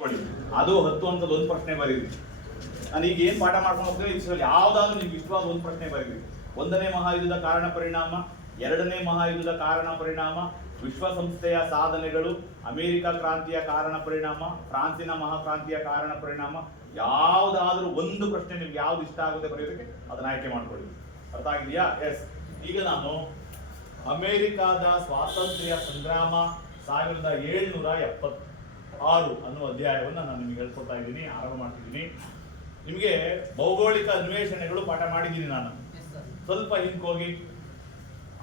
ಇಟ್ಕೊಳ್ಳಿ. ಅದು 10 ಅಂತದ್ದು ಒಂದು ಪ್ರಶ್ನೆ ಬರೀರಿ. ನಾನು ಈಗ ಏನ್ ಪಾಠ ಮಾಡ್ಕೊಂಡು ಹೋಗ್ತೀನಿ ಇದ್ರಲ್ಲಿ ಯಾವ್ದಾದ್ರು ನಿಮ್ಗೆ ಇಷ್ಟವಾದ ಒಂದು ಪ್ರಶ್ನೆ ಬರೀರಿ. 1ನೇ ಮಹಾಯುದ್ಧದ ಕಾರಣ ಪರಿಣಾಮ, 2ನೇ ಮಹಾಯುದ್ಧದ ಕಾರಣ ಪರಿಣಾಮ, ವಿಶ್ವಸಂಸ್ಥೆಯ ಸಾಧನೆಗಳು, ಅಮೆರಿಕ ಕ್ರಾಂತಿಯ ಕಾರಣ ಪರಿಣಾಮ, ಫ್ರಾನ್ಸಿನ ಮಹಾಕ್ರಾಂತಿಯ ಕಾರಣ ಪರಿಣಾಮ, ಯಾವ್ದಾದ್ರೂ ಒಂದು ಪ್ರಶ್ನೆ ನಿಮ್ಗೆ ಯಾವ್ದು ಇಷ್ಟ ಆಗುತ್ತೆ ಬರೆಯೋದಕ್ಕೆ ಅದನ್ನ ಆಯ್ಕೆ ಮಾಡ್ಕೊಳ್ಳಿ. ಅರ್ಥ ಆಗಿದೆಯಾ? ಎಸ್. ಈಗ ನಾನು ಅಮೆರಿಕಾದ ಸ್ವಾತಂತ್ರ್ಯ ಸಂಗ್ರಾಮ 1776 ಅನ್ನುವ ಅಧ್ಯಾಯವನ್ನು ನಾನು ನಿಮಗೆ ಹೇಳ್ಕೊಡ್ತಾ ಇದ್ದೀನಿ, ಆರಂಭ ಮಾಡ್ತಿದ್ದೀನಿ. ನಿಮಗೆ ಭೌಗೋಳಿಕ ಅನ್ವೇಷಣೆಗಳು ಪಾಠ ಮಾಡಿದ್ದೀನಿ ನಾನು. ಸ್ವಲ್ಪ ಹಿಂದ್ಕೋಗಿ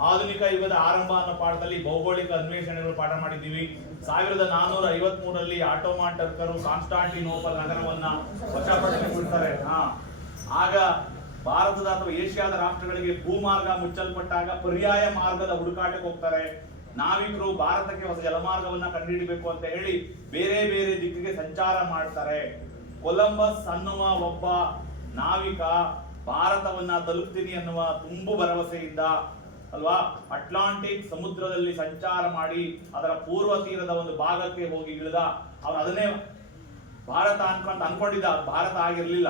ಆಧುನಿಕ ಯುಗದ ಆರಂಭ ಅನ್ನೋ ಪಾಠದಲ್ಲಿ ಭೌಗೋಳಿಕ ಅನ್ವೇಷಣೆಗಳು ಪಾಠ ಮಾಡಿದ್ದೀವಿ. 1453ರಲ್ಲಿ ಆಟೋಮಾನ್ ಟರ್ಕರು ಕಾನ್ಸ್ಟಾಂಟಿನೋಪಲ್ ನಗರವನ್ನ ವಶಪಡಿಸಿಕೊಳ್ತಾರೆ. ಆಗ ಭಾರತದ ಅಥವಾ ಏಷ್ಯಾದ ರಾಷ್ಟ್ರಗಳಿಗೆ ಭೂಮಾರ್ಗ ಮುಚ್ಚಲ್ಪಟ್ಟಾಗ ಪರ್ಯಾಯ ಮಾರ್ಗದ ಹುಡುಕಾಟಕ್ಕೆ ಹೋಗ್ತಾರೆ. ನಾವಿಕರು ಭಾರತಕ್ಕೆ ಹೊಸ ಜಲಮಾರ್ಗವನ್ನ ಕಂಡುಹಿಡಿಬೇಕು ಅಂತ ಹೇಳಿ ಬೇರೆ ಬೇರೆ ದಿಕ್ಕಿಗೆ ಸಂಚಾರ ಮಾಡ್ತಾರೆ. ಕೊಲಂಬಸ್ ಅನ್ನುವ ಒಬ್ಬ ನಾವಿಕ ಭಾರತವನ್ನ ತಲುಪ್ತೀನಿ ಅನ್ನುವ ತುಂಬು ಭರವಸೆಯಿಂದ ಅಲ್ವಾ ಅಟ್ಲಾಂಟಿಕ್ ಸಮುದ್ರದಲ್ಲಿ ಸಂಚಾರ ಮಾಡಿ ಅದರ ಪೂರ್ವ ತೀರದ ಒಂದು ಭಾಗಕ್ಕೆ ಹೋಗಿ ಇಳಿದ. ಅವನು ಅದನ್ನೇ ಭಾರತ ಅನ್ಕೊಂಡಿದ್ದ, ಭಾರತ ಆಗಿರ್ಲಿಲ್ಲ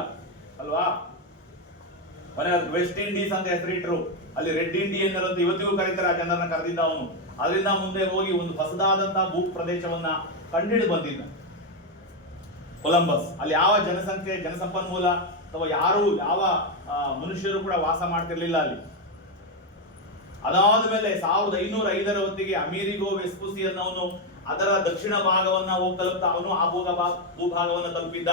ಅಲ್ವಾ. ವೆಸ್ಟ್ ಇಂಡೀಸ್ ಅಂತ ಹೆಸರಿಟ್ರು. ಅಲ್ಲಿ ರೆಡ್ ಇಂಡಿಯನ್ ಅಂತ ಇವತ್ತಿಗೂ ಕರೀತಾರೆ, ಆ ಜನರನ್ನ ಕರೆದಿದ್ದ ಅವನು. ಅದರಿಂದ ಮುಂದೆ ಹೋಗಿ ಒಂದು ಹೊಸದಾದಂತಹ ಭೂ ಪ್ರದೇಶವನ್ನ ಕಂಡಿಡಿದು ಬಂದಿದ್ದ ಕೊಲಂಬಸ್. ಅಲ್ಲಿ ಯಾವ ಜನಸಂಖ್ಯೆ, ಜನಸಂಪನ್ಮೂಲ ಅಥವಾ ಯಾರು ಯಾವ ಮನುಷ್ಯರು ಕೂಡ ವಾಸ ಮಾಡ್ತಿರ್ಲಿಲ್ಲ ಅಲ್ಲಿ. ಅದಾದ ಮೇಲೆ 1505ರ ಹೊತ್ತಿಗೆ ಅಮೆರಿಗೋ ವೆಸ್ಪುಸಿ ಅನ್ನೋನು ಅದರ ದಕ್ಷಿಣ ಭಾಗವನ್ನ ಹೋಗಿ ತಲುಪ್ತಾ ಅವನು ಆ ಭೂಭಾಗವನ್ನ ತಲುಪಿದ್ದ.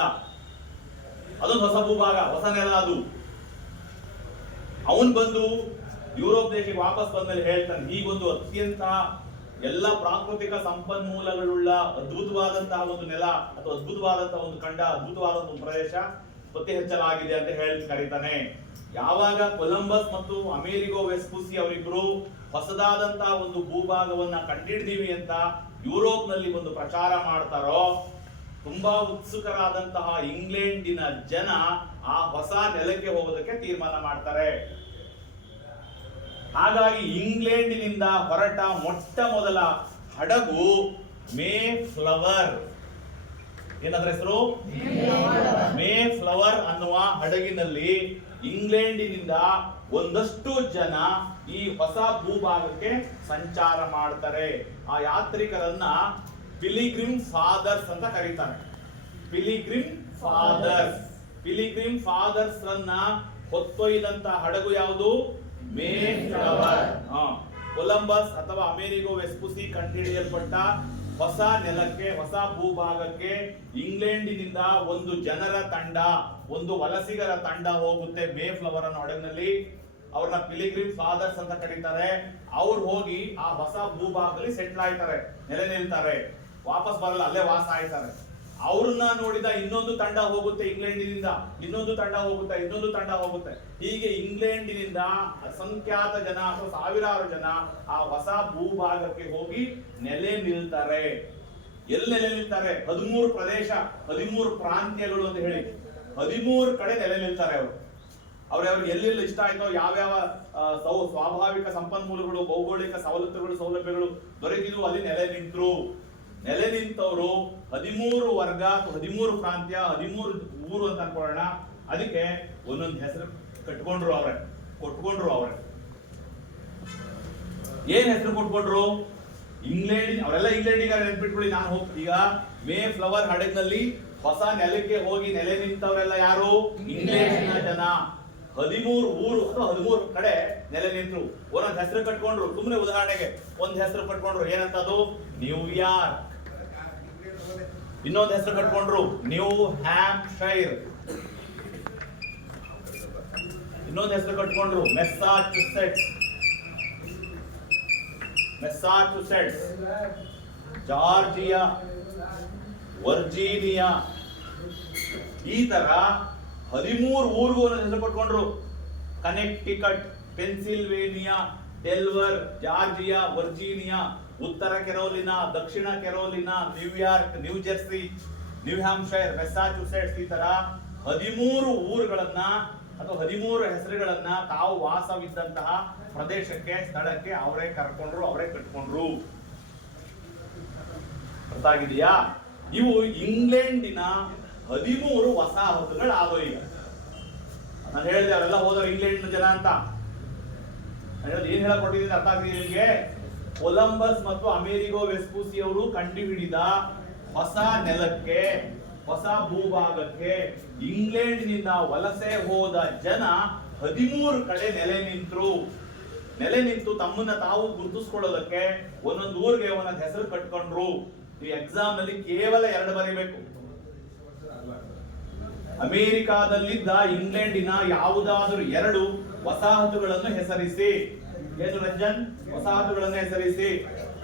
ಅದೊಂದು ಹೊಸ ಭೂಭಾಗ, ಹೊಸ ನೆಲ ಅದು. ಅವನ್ ಬಂದು ಯುರೋಪ್ ದೇಶಕ್ಕೆ ವಾಪಸ್ ಬಂದ್ಮೇಲೆ ಹೇಳ್ತಾನೆ, ಹೀಗೊಂದು ಅತ್ಯಂತ ಎಲ್ಲ ಪ್ರಾಕೃತಿಕ ಸಂಪನ್ಮೂಲಗಳುಳ್ಳ ಅದ್ಭುತವಾದಂತಹ ಒಂದು ನೆಲ ಅಥವಾ ಅದ್ಭುತವಾದಂತಹ ಒಂದು ಖಂಡ, ಅದ್ಭುತವಾದಂತಹ ಒಂದು ಪ್ರದೇಶ ಪತ್ತೆ ಹಚ್ಚಲಾಗಿದೆ ಅಂತ ಹೇಳಿ ಕರೀತಾನೆ. ಯಾವಾಗ ಕೊಲಂಬಸ್ ಮತ್ತು ಅಮೆರಿಗೋ ವೆಸ್ಪುಸಿ ಅವರಿಬ್ರು ಹೊಸದಾದಂತಹ ಒಂದು ಭೂಭಾಗವನ್ನ ಕಂಡಿಡ್ದೀವಿ ಅಂತ ಯುರೋಪ್ ನಲ್ಲಿ ಒಂದು ಪ್ರಚಾರ ಮಾಡ್ತಾರೋ, ತುಂಬಾ ಉತ್ಸುಕರಾದಂತಹ ಇಂಗ್ಲೆಂಡಿನ ಜನ ಆ ಹೊಸ ನೆಲಕ್ಕೆ ಹೋಗೋದಕ್ಕೆ ತೀರ್ಮಾನ ಮಾಡ್ತಾರೆ. ಹಾಗಾಗಿ ಇಂಗ್ಲೆಂಡಿನಿಂದ ಹೊರಟ ಮೊಟ್ಟ ಮೊದಲ ಹಡಗು ಮೇ ಫ್ಲವರ್. ಏನಾದ್ರ ಹೆಸರು? ಮೇ ಫ್ಲವರ್ ಅನ್ನುವ ಹಡಗಿನಲ್ಲಿ ಇಂಗ್ಲೆಂಡಿನಿಂದ ಒಂದಷ್ಟು ಜನ ಈ ಹೊಸ ಭೂಭಾಗಕ್ಕೆ ಸಂಚಾರ ಮಾಡ್ತಾರೆ. ಆ ಯಾತ್ರಿಕರನ್ನ ಪಿಲಿಗ್ರಿಮ್ ಫಾದರ್ಸ್ ಅಂತ ಕರೀತಾರೆ. ಪಿಲಿಗ್ರಿಮ್ ಫಾದರ್ಸ್ ರನ್ನ ಹೊತ್ತೊಯ್ದಂತ ಹಡಗು ಯಾವುದು? ಮೇ ಫ್ಲವರ್. ಕೊಲಂಬಸ್ ಅಥವಾ ಅಮೆರಿಗೋ ವೆಸ್ಪುಸಿ ಕಂಡುಹಿಡಿಯಲ್ಪಟ್ಟ ಹೊಸ ನೆಲಕ್ಕೆ, ಹೊಸ ಭೂಭಾಗಕ್ಕೆ ಇಂಗ್ಲೆಂಡಿನಿಂದ ಒಂದು ಜನರ ತಂಡ, ಒಂದು ವಲಸಿಗರ ತಂಡ ಹೋಗುತ್ತೆ ಮೇ ಫ್ಲವರ್ ಅನ್ನೋ ಹಡಗಿನಲ್ಲಿ. ಅವ್ರನ್ನ ಪಿಲಿಗ್ರಿಮ್ ಫಾದರ್ಸ್ ಅಂತ ಕರೀತಾರೆ. ಅವ್ರು ಹೋಗಿ ಆ ಹೊಸ ಭೂಭಾಗದಲ್ಲಿ ಸೆಟ್ಲ್ ಆಯ್ತಾರೆ, ನೆಲೆ ನಿಲ್ತಾರೆ, ವಾಪಸ್ ಬರಲ್ಲ, ಅಲ್ಲೇ ವಾಸ ಆಯ್ತಾರೆ. ಅವ್ರನ್ನ ನೋಡಿದ ಇನ್ನೊಂದು ತಂಡ ಹೋಗುತ್ತೆ ಇಂಗ್ಲೆಂಡಿನಿಂದ, ಇನ್ನೊಂದು ತಂಡ ಹೋಗುತ್ತೆ, ಇನ್ನೊಂದು ತಂಡ ಹೋಗುತ್ತೆ. ಹೀಗೆ ಇಂಗ್ಲೆಂಡಿನಿಂದ ಅಸಂಖ್ಯಾತ ಜನ ಅಥವಾ ಸಾವಿರಾರು ಜನ ಆ ಹೊಸ ಭೂಭಾಗಕ್ಕೆ ಹೋಗಿ ನೆಲೆ ನಿಲ್ತಾರೆ. ಎಲ್ಲಿ ನೆಲೆ ನಿಲ್ತಾರೆ? 13 ಪ್ರದೇಶ, 13 ಪ್ರಾಂತ್ಯಗಳು ಅಂತ ಹೇಳಿ 13 ಕಡೆ ನೆಲೆ ನಿಲ್ತಾರೆ ಅವರು. ಅವ್ರಿಗೆ ಎಲ್ಲೆಲ್ಲಿ ಇಷ್ಟ ಆಯ್ತೋ, ಯಾವ್ಯಾವ ಸ್ವಾಭಾವಿಕ ಸಂಪನ್ಮೂಲಗಳು, ಭೌಗೋಳಿಕ ಸವಲತ್ತುಗಳು, ಸೌಲಭ್ಯಗಳು ದೊರೆತಿದ್ವು ಅಲ್ಲಿ ನೆಲೆ ನಿಂತರು. ನೆಲೆ ನಿಂತವರು 13 ವರ್ಗ ಅಥವಾ 13 ಪ್ರಾಂತ್ಯ, 13 ಊರು ಅಂತ ಅನ್ಕೊಳ್ಳೋಣ. ಅದಕ್ಕೆ ಒಂದೊಂದು ಹೆಸರು ಕೊಟ್ಕೊಂಡ್ರು ಅವ್ರೆ. ಏನ್ ಹೆಸರು ಕೊಟ್ಕೊಂಡ್ರು? ಅವರೆಲ್ಲ ಇಂಗ್ಲೆಂಡಿಗಾರ ನೆನ್ಪಿಟ್ಕೊಳ್ಳಿ. ನಾನು ಈಗ ಮೇ ಫ್ಲವರ್ ಹಡಗಿನಲ್ಲಿ ಹೊಸ ನೆಲಕ್ಕೆ ಹೋಗಿ ನೆಲೆ ನಿಂತವರೆಲ್ಲ ಯಾರು? ಇಂಗ್ಲೆಂಡಿನ ಜನ. 13 ಊರು ಅಥವಾ 13 ಕಡೆ ನೆಲೆ ನಿಂತರು. ಒಂದೊಂದು ಹೆಸರು ಕಟ್ಕೊಂಡ್ರು. ಸುಮ್ಮನೆ ಉದಾಹರಣೆಗೆ ಒಂದು ಹೆಸರು ಕಟ್ಕೊಂಡ್ರು, ಏನಂತ ಅದು? ನ್ಯೂಯಾರ್ಕ್. ಇನ್ನೊಂದು ಹೆಸರು ಕಟ್ಕೊಂಡ್ರು, ನ್ಯೂ ಹ್ಯಾಂಪ್ಶೈರ್. ಇನ್ನೊಂದು ಹೆಸರು ಕಟ್ಕೊಂಡ್ರು, ಮೆಸ್ಸಾಚುಸೆಟ್ಸ್. Georgia, Virginia. ಈ ತರ 13 ಊರಿಗೂ ಒಂದೊಂದು ಹೆಸರು ಕೊಟ್ಕೊಂಡ್ರು. Connecticut, Pennsylvania, Delaware, Georgia, Virginia, ಉತ್ತರ ಕೆರೋಲಿನಾ, ದಕ್ಷಿಣ Carolina, New York, New Jersey, New Hampshire, Massachusetts. ಈ ತರ 13 ಊರುಗಳನ್ನ ಅಥವಾ 13 ಹೆಸರುಗಳನ್ನ ತಾವು ವಾಸವಿದ್ದಂತಹ ಪ್ರದೇಶಕ್ಕೆ, ಸ್ಥಳಕ್ಕೆ ಅವರೇ ಕರ್ಕೊಂಡ್ರು, ಅವರೇ ಕಟ್ಕೊಂಡ್ರು. ಅರ್ಥ ಆಗಿದೆಯಾ? ಇವು ಇಂಗ್ಲೆಂಡಿನ 13 ವಸಾಹತುಗಳಾದವು. ಈಗ ನಾನು ಹೇಳಿದೆ ಅವರೆಲ್ಲ ಹೋದವರು ಇಂಗ್ಲೆಂಡ್ ಜನ ಅಂತ. ಏನ್ ಹೇಳಕೊಟ್ಟಿದ್ದೀನಿ ಅರ್ಥ ಆಗ್ತಿದೆ ನಿಮಗೆ? ಕೊಲಂಬಸ್ ಮತ್ತು ಅಮೆರಿಗೋ ವೆಸ್ಪೂಸಿ ಅವರು ಕಂಡುಹಿಡಿದ ಹೊಸ ನೆಲಕ್ಕೆ, ಹೊಸ ಭೂಭಾಗಕ್ಕೆ ಇಂಗ್ಲೆಂಡ್ನಿಂದ ವಲಸೆ ಹೋದ ಜನ 13 ಕಡೆ ನೆಲೆ ನಿಂತು ತಮ್ಮನ್ನ ತಾವು ಗುರುತಿಸ್ಕೊಳ್ಳೋದಕ್ಕೆ ಒಂದೊಂದು ಊರಿಗೆ ಒಂದೊಂದು ಹೆಸರು ಕಟ್ಕೊಂಡ್ರು. ಈ ಎಕ್ಸಾಮ್ ನಲ್ಲಿ ಕೇವಲ 2 ಬರೀಬೇಕು. ಅಮೆರಿಕಾದಲ್ಲಿದ್ದ ಇಂಗ್ಲೆಂಡಿನ ಯಾವುದಾದರೂ 2 ವಸಾಹತುಗಳನ್ನು ಹೆಸರಿಸಿ. ಏನು ರಂಜನ್? ವಸಾಹತುಗಳನ್ನು ಹೆಸರಿಸಿ.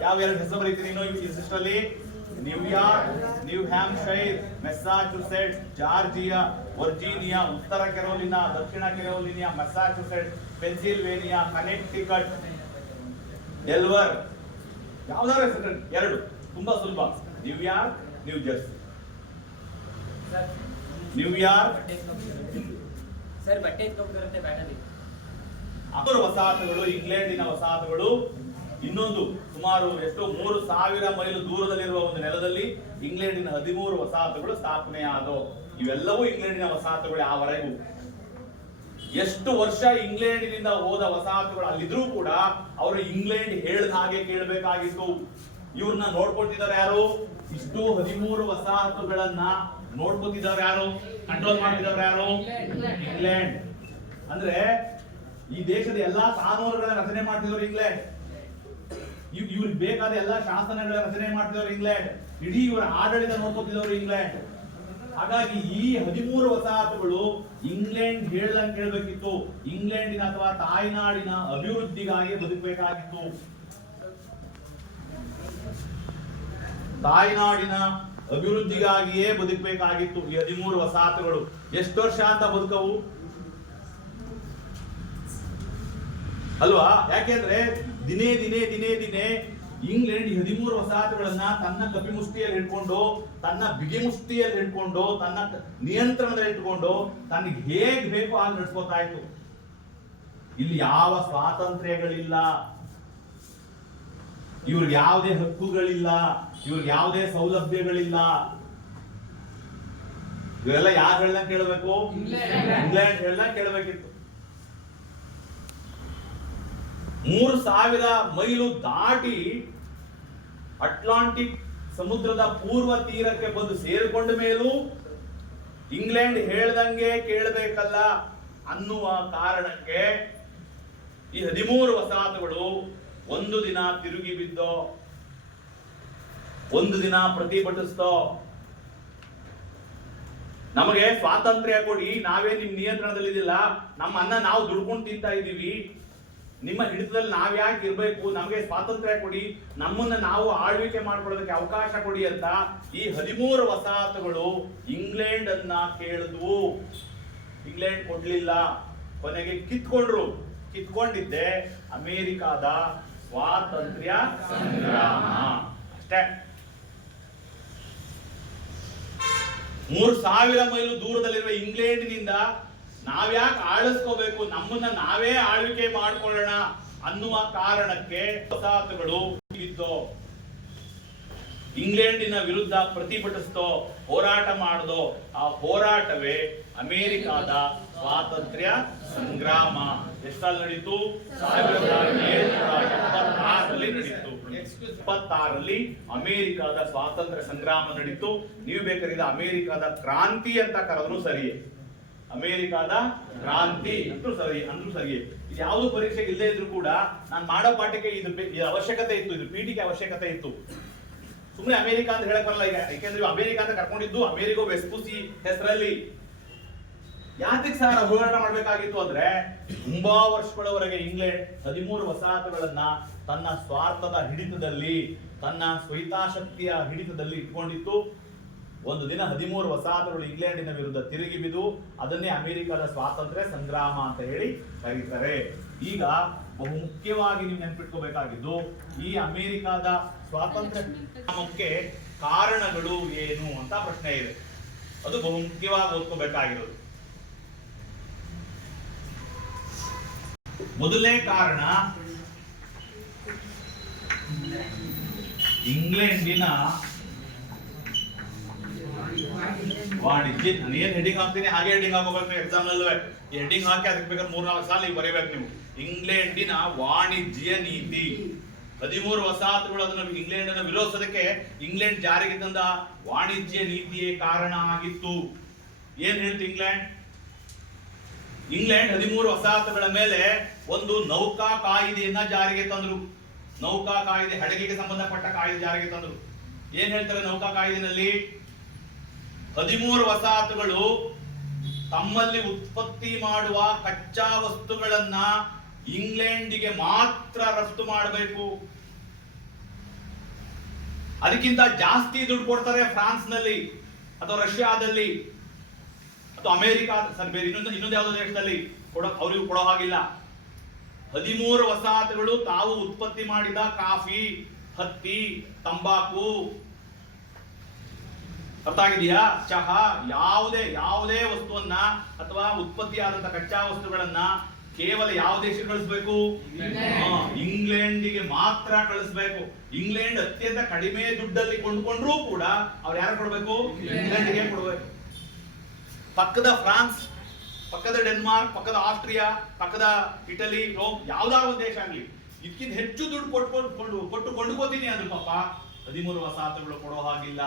ಯಾವ 2 ಹೆಸರು ಬರೀತೀನಿ ನೀನು ಇಷ್ಟರಲ್ಲಿ? New York, New Hampshire, Massachusetts, Georgia, Virginia, ಉತ್ತರ ಕೆರೋಲಿನಾ, ದಕ್ಷಿಣ ಕೆರೋಲಿನಾ, ಮೆಸ್ಸಾಚುಸೆಟ್ಸ್, ಪೆನ್ಸಿಲ್ವೇನಿಯಾ, ಕನೆಕ್ಟಿಕಟ್, ಡೆಲ್ವರ್. ಯಾವ್ದಾದ್ರು ಹೆಸರು 2 ತುಂಬಾ ಸುಲಭ. New York, new Jersey. New York sir ಬಟ್ಟೆ ತಗೊಂಡ್ಬರುತ್ತೆ ಬ್ಯಾಟರಿ. ಅದರ ವಸಾಹತುಗಳು, ಇಂಗ್ಲೆಂಡಿನ ವಸಾಹತುಗಳು. ಇನ್ನೊಂದು ಸುಮಾರು 3000 ಮೈಲು ದೂರದಲ್ಲಿರುವ ಒಂದು ನೆಲದಲ್ಲಿ ಇಂಗ್ಲೆಂಡಿನ 13 ವಸಾಹತುಗಳು ಸ್ಥಾಪನೆಯಾದವು. ಇವೆಲ್ಲವೂ ಇಂಗ್ಲೆಂಡಿನ ವಸಾಹತುಗಳು. ಯಾವರೆಗೂ ಎಷ್ಟು ವರ್ಷ ಇಂಗ್ಲೆಂಡಿನಿಂದ ಹೋದ ವಸಾಹತುಗಳು ಅಲ್ಲಿದ್ರೂ ಕೂಡ ಅವರು ಇಂಗ್ಲೆಂಡ್ ಹೇಳ್ದ ಹಾಗೆ ಕೇಳಬೇಕಾಗಿತ್ತು. ಇವ್ರನ್ನ ನೋಡ್ಕೊಳ್ತಿದ್ದಾರೆ ಯಾರು? ಇಷ್ಟು 13 ವಸಾಹತುಗಳನ್ನ ನೋಡ್ಕೊತಿದ್ದವ್ರು ಯಾರು? ಕಂಟ್ರೋಲ್ ಮಾಡ್ತಿದ್ದವ್ರು ಯಾರು? ಇಂಗ್ಲೆಂಡ್. ಅಂದ್ರೆ ಈ ದೇಶದ ಎಲ್ಲಾ ಕಾನೂನುಗಳನ್ನ ರಚನೆ ಮಾಡ್ತಿದ್ದವ್ರು ಇಂಗ್ಲೆಂಡ್. ಇವ್ರಿಗೆ ಬೇಕಾದ ಎಲ್ಲಾ ಶಾಸನಗಳ ರಚನೆ ಮಾಡ್ತಿದ್ದವ್ರು ಇಂಗ್ಲೆಂಡ್. ಇಡೀ ಇವರ ಆಡಳಿತ ನೋಡ್ಕೊತಿದ್ದವ್ರು ಇಂಗ್ಲೆಂಡ್. ಹಾಗಾಗಿ ಈ 13 ವಸಾಹತುಗಳು ಇಂಗ್ಲೆಂಡ್ ಹೇಳ್ದಂಗೆ ಕೇಳಬೇಕಿತ್ತು. ಇಂಗ್ಲೆಂಡಿನ ಅಥವಾ ತಾಯ್ನಾಡಿನ ಅಭಿವೃದ್ಧಿಗಾಗಿ ಬದುಕಬೇಕಾಗಿತ್ತು. ತಾಯ್ನಾಡಿನ ಅಭಿವೃದ್ಧಿಗಾಗಿಯೇ ಬದುಕಬೇಕಾಗಿತ್ತು ಈ 13 ವಸಾಹತುಗಳು. ಎಷ್ಟು ವರ್ಷ ಅಂತ ಬದುಕವು ಅಲ್ವಾ? ಯಾಕೆಂದ್ರೆ ದಿನೇ ಇಂಗ್ಲೆಂಡ್ 13 ವಸಾಹತುಗಳನ್ನ ತನ್ನ ಕಪಿಮುಷ್ಟಿಯಲ್ಲಿ ಹಿಡ್ಕೊಂಡು, ತನ್ನ ಬಿಗಿಮುಷ್ಟಿಯಲ್ಲಿ ಹಿಡ್ಕೊಂಡು, ತನ್ನ ನಿಯಂತ್ರಣದಲ್ಲಿ ಇಟ್ಕೊಂಡು ತನಗೆ ಹೇಗ್ ಬೇಕೋ ಹಾಗೆ ನಡೆಸ್ಕೊತಾ ಇತ್ತು. ಇಲ್ಲಿ ಯಾವ ಸ್ವಾತಂತ್ರ್ಯಗಳಿಲ್ಲ, ಇವ್ರಿಗೆ ಯಾವುದೇ ಹಕ್ಕುಗಳಿಲ್ಲ, ಇವ್ರಿಗೆ ಯಾವುದೇ ಸೌಲಭ್ಯಗಳಿಲ್ಲ. ಇವರೆಲ್ಲ ಯಾರು ಹೇಳ್ದಂಗೆ ಕೇಳಬೇಕು? ಇಂಗ್ಲೆಂಡ್ ಹೇಳ್ದಂಗೆ ಕೇಳಬೇಕಿತ್ತು. 3000 ಮೈಲು ದಾಟಿ ಅಟ್ಲಾಂಟಿಕ್ ಸಮುದ್ರದ ಪೂರ್ವ ತೀರಕ್ಕೆ ಬಂದು ಸೇರಿಕೊಂಡ ಮೇಲೂ ಇಂಗ್ಲೆಂಡ್ ಹೇಳ್ದಂಗೆ ಕೇಳಬೇಕಲ್ಲ ಅನ್ನುವ ಕಾರಣಕ್ಕೆ ಈ 13 ವಸಾಹತುಗಳು ಒಂದು ದಿನ ತಿರುಗಿ ಬಿದ್ದೋ, ಒಂದು ದಿನ ಪ್ರತಿಭಟಿಸ್ತೋ. ನಮಗೆ ಸ್ವಾತಂತ್ರ್ಯ ಕೊಡಿ, ನಾವೇ ನಿಮ್ ನಿಯಂತ್ರಣದಲ್ಲಿದ್ದಿಲ್ಲ, ನಮ್ಮ ಅನ್ನ ನಾವು ದುಡ್ಕೊಂಡು ತಿಂತಾ ಇದೀವಿ, ನಿಮ್ಮ ಹಿಡಿತದಲ್ಲಿ ನಾವ್ ಯಾಕೆ ಇರ್ಬೇಕು, ನಮಗೆ ಸ್ವಾತಂತ್ರ್ಯ ಕೊಡಿ, ನಮ್ಮನ್ನ ನಾವು ಆಳ್ವಿಕೆ ಮಾಡ್ಕೊಳ್ಳೋದಕ್ಕೆ ಅವಕಾಶ ಕೊಡಿ ಅಂತ ಈ 13 ವಸಾಹತುಗಳು ಇಂಗ್ಲೆಂಡ್ ಅನ್ನ ಕೇಳಿದ್ವು. ಇಂಗ್ಲೆಂಡ್ ಕೊಡ್ಲಿಲ್ಲ. ಕೊನೆಗೆ ಕಿತ್ಕೊಂಡಿದ್ದೆ ಅಮೆರಿಕಾದ ಸ್ವಾತಂತ್ರ್ಯ ಸಂಗ್ರಾಮ ಅಷ್ಟೇ. 3000 ಮೈಲು ದೂರದಲ್ಲಿರುವ ಇಂಗ್ಲೆಂಡ್ನಿಂದ ನಾವ್ಯಾಕೆ ಆಳಿಸ್ಕೋಬೇಕು, ನಮ್ಮನ್ನ ನಾವೇ ಆಳ್ವಿಕೆ ಮಾಡ್ಕೊಳ್ಳೋಣ ಅನ್ನುವ ಕಾರಣಕ್ಕೆ ವಸಾಹತುಗಳು ಇದ್ದೋ. ಇಂಗ್ಲೆಂಡಿನ ವಿರುದ್ಧ ಪ್ರತಿಭಟಿಸ್ತೋ, ಹೋರಾಟ ಮಾಡದೋ. ಆ ಹೋರಾಟವೇ ಅಮೆರಿಕಾದ ಸ್ವಾತಂತ್ರ್ಯ ಸಂಗ್ರಾಮ. ಎಷ್ಟರಲ್ಲಿ ನಡೀತು? 1776ರಲ್ಲಿ ನಡೀತು. 76ರಲ್ಲಿ ಅಮೆರಿಕಾದ ಸ್ವಾತಂತ್ರ್ಯ ಸಂಗ್ರಾಮ ನಡೀತು. ನೀವು ಬೇಕಾದ್ರೆ ಅಮೆರಿಕಾದ ಕ್ರಾಂತಿ ಅಂತ ಕರೆದ್ರು ಸರಿಯೇ, ಅಮೆರಿಕಾದ ಕ್ರಾಂತಿ ಅಂದ್ರೂ ಸರಿಯೇ. ಇದು ಯಾವುದು ಪರೀಕ್ಷೆಗೆ ಇಲ್ಲದೆ ಇದ್ರು ಕೂಡ ನಾನು ಮಾಡೋ ಪಾಠಕ್ಕೆ ಇದು ಅವಶ್ಯಕತೆ ಇತ್ತು, ಇದು ಪೀಠಿಗೆ ಅವಶ್ಯಕತೆ ಇತ್ತು. ಸುಮ್ಮನೆ ಅಮೆರಿಕ ಅಂತ ಹೇಳಕ್ ಬರಲ್ಲ ಈಗ, ಯಾಕೆಂದ್ರೆ ಅಮೆರಿಕ ಅಂತ ಕರ್ಕೊಂಡಿದ್ದು ಅಮೆರಿಗೋ ವೆಸ್ಪೂಸಿ ಹೆಸರಲ್ಲಿ. ಯಾತಿಗೆ ಸರ್ ಹೋರಾಟ ಮಾಡ್ಬೇಕಾಗಿತ್ತು ಅಂದ್ರೆ, ತುಂಬಾ ವರ್ಷಗಳವರೆಗೆ ಇಂಗ್ಲೆಂಡ್ 13 ವಸಾಹತುಗಳನ್ನ ತನ್ನ ಸ್ವಾರ್ಥದ ಹಿಡಿತದಲ್ಲಿ, ತನ್ನ ಸ್ವಹಿತಾಸಕ್ತಿಯ ಹಿಡಿತದಲ್ಲಿ ಇಟ್ಕೊಂಡಿತ್ತು. ಒಂದು ದಿನ 13 ವಸಾಹತುಗಳು ಇಂಗ್ಲೆಂಡಿನ ವಿರುದ್ಧ ತಿರುಗಿ ಬಿದ್ದು ಅದನ್ನೇ ಅಮೆರಿಕದ ಸ್ವಾತಂತ್ರ್ಯ ಸಂಗ್ರಾಮ ಅಂತ ಹೇಳಿ ಕರೀತಾರೆ. ಈಗ ಬಹು ಮುಖ್ಯವಾಗಿ ನೀವು ನೆನಪಿಟ್ಕೋಬೇಕಾಗಿದ್ದು, ಈ ಅಮೆರಿಕದ ಸ್ವಾತಂತ್ರ್ಯ ಸಂಗ್ರಾಮಕ್ಕೆ ಕಾರಣಗಳು ಏನು ಅಂತ ಪ್ರಶ್ನೆ ಇದೆ. ಅದು ಬಹು ಮುಖ್ಯವಾಗಿ ಓದ್ಕೋಬೇಕಾಗಿರೋದು. ಮೊದಲನೇ ಕಾರಣ, ಇಂಗ್ಲೆಂಡಿನ ವಾಣಿಜ್ಯ. ನಾನು ಏನ್ ಹೆಡಿಂಗ್ ಹಾಕ್ತೀನಿ ಹಾಗೆ ಹೆಡಿಂಗ್ ಹಾಕೋಬೇಕು ಎಕ್ಸಾಮ್ ನಲ್ಲೂ. ಈ ಹೆಡಿಂಗ್ ಹಾಕಿ ಅದಕ್ಕೆ ಬೇಕಾದ್ರೆ 3-4 ಸಾಲ ಈಗ ಬರೀಬೇಕು ನೀವು. ಇಂಗ್ಲೆಂಡಿನ ವಾಣಿಜ್ಯ ನೀತಿ 13 ವಸಾಹತುಗಳು ಅದನ್ನು ಇಂಗ್ಲೆಂಡ್ ಅನ್ನು ವಿರೋಧಿಸೋದಕ್ಕೆ ಇಂಗ್ಲೆಂಡ್ ಜಾರಿಗೆ ತಂದ ವಾಣಿಜ್ಯ ನೀತಿಯೇ ಕಾರಣ ಆಗಿತ್ತು. ಏನ್ ಹೇಳ್ತು ಇಂಗ್ಲೆಂಡ್? ಇಂಗ್ಲೆಂಡ್ 13 ವಸಾಹತುಗಳ ಮೇಲೆ ಒಂದು ನೌಕಾ ಕಾಯಿದೆಯನ್ನ ಜಾರಿಗೆ ತಂದ್ರು. ನೌಕಾ ಕಾಯ್ದೆ, ಹಡಗಿಗೆ ಸಂಬಂಧಪಟ್ಟ ಕಾಯ್ದೆ ಜಾರಿಗೆ ತಂದ್ರು. ಏನ್ ಹೇಳ್ತಾರೆ ನೌಕಾ ಕಾಯ್ದೆನಲ್ಲಿ? 13 ವಸಾಹತುಗಳು ತಮ್ಮಲ್ಲಿ ಉತ್ಪತ್ತಿ ಮಾಡುವ ಕಚ್ಚಾ ವಸ್ತುಗಳನ್ನ ಇಂಗ್ಲೆಂಡಿಗೆ ಮಾತ್ರ ರಫ್ತು ಮಾಡಬೇಕು. ಅದಕ್ಕಿಂತ ಜಾಸ್ತಿ ದುಡ್ಡು ಕೊಡ್ತಾರೆ ಫ್ರಾನ್ಸ್ ನಲ್ಲಿ ಅಥವಾ ರಷ್ಯಾದಲ್ಲಿ ಅಥವಾ ಅಮೆರಿಕ, ಬೇರೆ ಇನ್ನೊಂದು ಯಾವುದೋ ದೇಶದಲ್ಲಿ ಅವರಿಗೂ ಕೊಡೋ ಹಾಗಿಲ್ಲ. 13 ವಸಾಹತುಗಳು ತಾವು ಉತ್ಪತ್ತಿ ಮಾಡಿದ ಕಾಫಿ, ಹತ್ತಿ, ತಂಬಾಕು, ಅರ್ಥ ಆಗಿದೆಯಾ, ಚಹಾ, ಯಾವುದೇ ವಸ್ತುವನ್ನ ಅಥವಾ ಉತ್ಪತ್ತಿಯಾದಂತ ಕಚ್ಚಾ ವಸ್ತುಗಳನ್ನ ಕೇವಲ ಯಾವ ದೇಶಕ್ಕೆ ಕಳಿಸ್ಬೇಕು? ಇಂಗ್ಲೆಂಡಿಗೆ ಮಾತ್ರ ಕಳಿಸ್ಬೇಕು. ಇಂಗ್ಲೆಂಡ್ ಅತ್ಯಂತ ಕಡಿಮೆ ದುಡ್ಡಲ್ಲಿ ಕೊಂಡ್ಕೊಂಡ್ರೂ ಕೂಡ ಅವ್ರು ಯಾರು ಕೊಡ್ಬೇಕು? ಇಂಗ್ಲೆಂಡ್ಗೆ ಕೊಡ್ಬೇಕು. ಪಕ್ಕದ ಫ್ರಾನ್ಸ್, ಪಕ್ಕದ ಡೆನ್ಮಾರ್ಕ್, ಪಕ್ಕದ ಆಸ್ಟ್ರಿಯಾ, ಪಕ್ಕದ ಇಟಲಿ, ರೋಮ್, ಯಾವ್ದಾದ್ರು ಒಂದು ದೇಶ ಆಗ್ಲಿ ಇದಕ್ಕಿಂತ ಹೆಚ್ಚು ದುಡ್ಡು ಕೊಟ್ಟು ಕೊಂಡ್ಕೋತೀನಿ ಅಂದ್ರೆ ಪಾಪ 13 ವಸಾಹತುಗಳು ಕೊಡೋ ಹಾಗಿಲ್ಲ.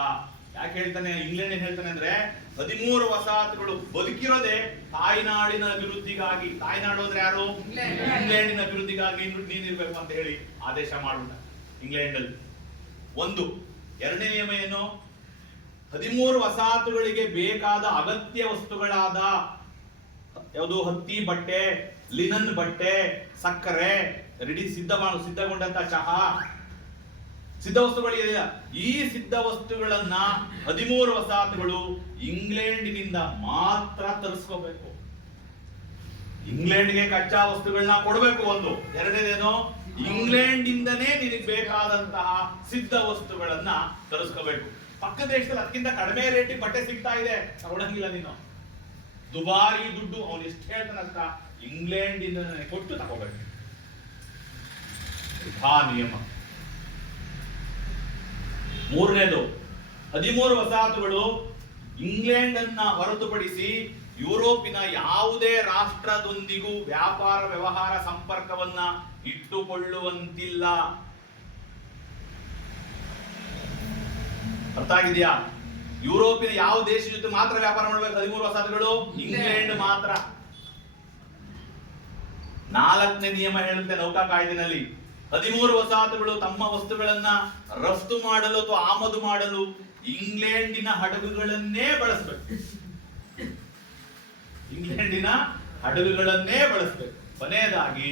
ಯಾಕೆ ಹೇಳ್ತಾನೆ ಇಂಗ್ಲೆಂಡ್? ಏನ್ ಹೇಳ್ತಾನೆ ಅಂದ್ರೆ 13 ವಸಾಹತುಗಳು ಬದುಕಿರೋದೇ ತಾಯ್ನಾಡಿನ ಅಭಿವೃದ್ಧಿಗಾಗಿ. ತಾಯ್ನಾಡು ಅಂದ್ರೆ ಯಾರು? ಇಂಗ್ಲೆಂಡಿನ ಅಭಿವೃದ್ಧಿಗಾಗಿ ನೀನಿರ್ಬೇಕು ಅಂತ ಹೇಳಿ ಆದೇಶ ಮಾಡ್ಬಿಟ್ಟ ಇಂಗ್ಲೆಂಡ್ ಅಲ್ಲಿ. ಒಂದು. ಎರಡನೇ ನಿಯಮ ಏನು? 13 ವಸಾಹತುಗಳಿಗೆ ಬೇಕಾದ ಅಗತ್ಯ ವಸ್ತುಗಳಾದ ಯಾವುದು? ಹತ್ತಿ ಬಟ್ಟೆ, ಲಿನನ್ ಬಟ್ಟೆ, ಸಕ್ಕರೆ, ಸಿದ್ಧಗೊಂಡಂತ ಚಹಾ, ಸಿದ್ಧ ವಸ್ತುಗಳಿದೆಯಲ್ಲ, ಈ ಸಿದ್ಧ ವಸ್ತುಗಳನ್ನ 13 ವಸಾಹತುಗಳು ಇಂಗ್ಲೆಂಡಿನಿಂದ ಮಾತ್ರ ತರಿಸ್ಕೋಬೇಕು. ಇಂಗ್ಲೆಂಡ್ಗೆ ಕಚ್ಚಾ ವಸ್ತುಗಳನ್ನ ಕೊಡಬೇಕು. ಒಂದು. ಎರಡನೇದೇನು? ಇಂಗ್ಲೆಂಡ್ ಇಂದನೇ ನಿನಗೆ ಬೇಕಾದಂತಹ ಸಿದ್ಧ ವಸ್ತುಗಳನ್ನ ತರಿಸ್ಕೋಬೇಕು. ಪಕ್ಕ ದೇಶದಲ್ಲಿ ಅದಕ್ಕಿಂತ ಕಡಿಮೆ ರೇಟಿಗೆ ಬಟ್ಟೆ ಸಿಗ್ತಾ ಇದೆ, ತಗೊಳಂಗಿಲ್ಲ ನೀನು. ದುಬಾರಿ ದುಡ್ಡು ಅವನು ಎಷ್ಟು ಹೇಳ್ತಾನೆ ಅಷ್ಟ ಇಂಗ್ಲೆಂಡ್ ಇಂದ ಕೊಟ್ಟು ತಗೋಬೇಕು. ಆ ನಿಯಮ. ಮೂರನೇದು, 13 ವಸಾಹತುಗಳು ಇಂಗ್ಲೆಂಡ್ ಅನ್ನ ಹೊರತುಪಡಿಸಿ ಯುರೋಪಿನ ಯಾವುದೇ ರಾಷ್ಟ್ರದೊಂದಿಗೂ ವ್ಯಾಪಾರ ವ್ಯವಹಾರ ಸಂಪರ್ಕವನ್ನ ಇಟ್ಟುಕೊಳ್ಳುವಂತಿಲ್ಲ. ಅರ್ಥ ಆಗಿದೆಯಾ? ಯುರೋಪಿನ ಯಾವ ದೇಶ ಜೊತೆ ಮಾತ್ರ ವ್ಯಾಪಾರ ಮಾಡಬೇಕು 13 ವಸಾಹತುಗಳು? ಇಂಗ್ಲೆಂಡ್ ಮಾತ್ರ. 4ನೇ ನಿಯಮ ಹೇಳುತ್ತೆ ನೌಕಾ ಕಾಯ್ದೆನಲ್ಲಿ, 13 ವಸಾಹತುಗಳು ತಮ್ಮ ವಸ್ತುಗಳನ್ನ ರಫ್ತು ಮಾಡಲು ಅಥವಾ ಆಮದು ಮಾಡಲು ಇಂಗ್ಲೆಂಡಿನ ಹಡಗುಗಳನ್ನೇ ಬಳಸಬೇಕು. ಇಂಗ್ಲೆಂಡಿನ ಹಡಗುಗಳನ್ನೇ ಬಳಸಬೇಕು. ಕೊನೆಯದಾಗಿ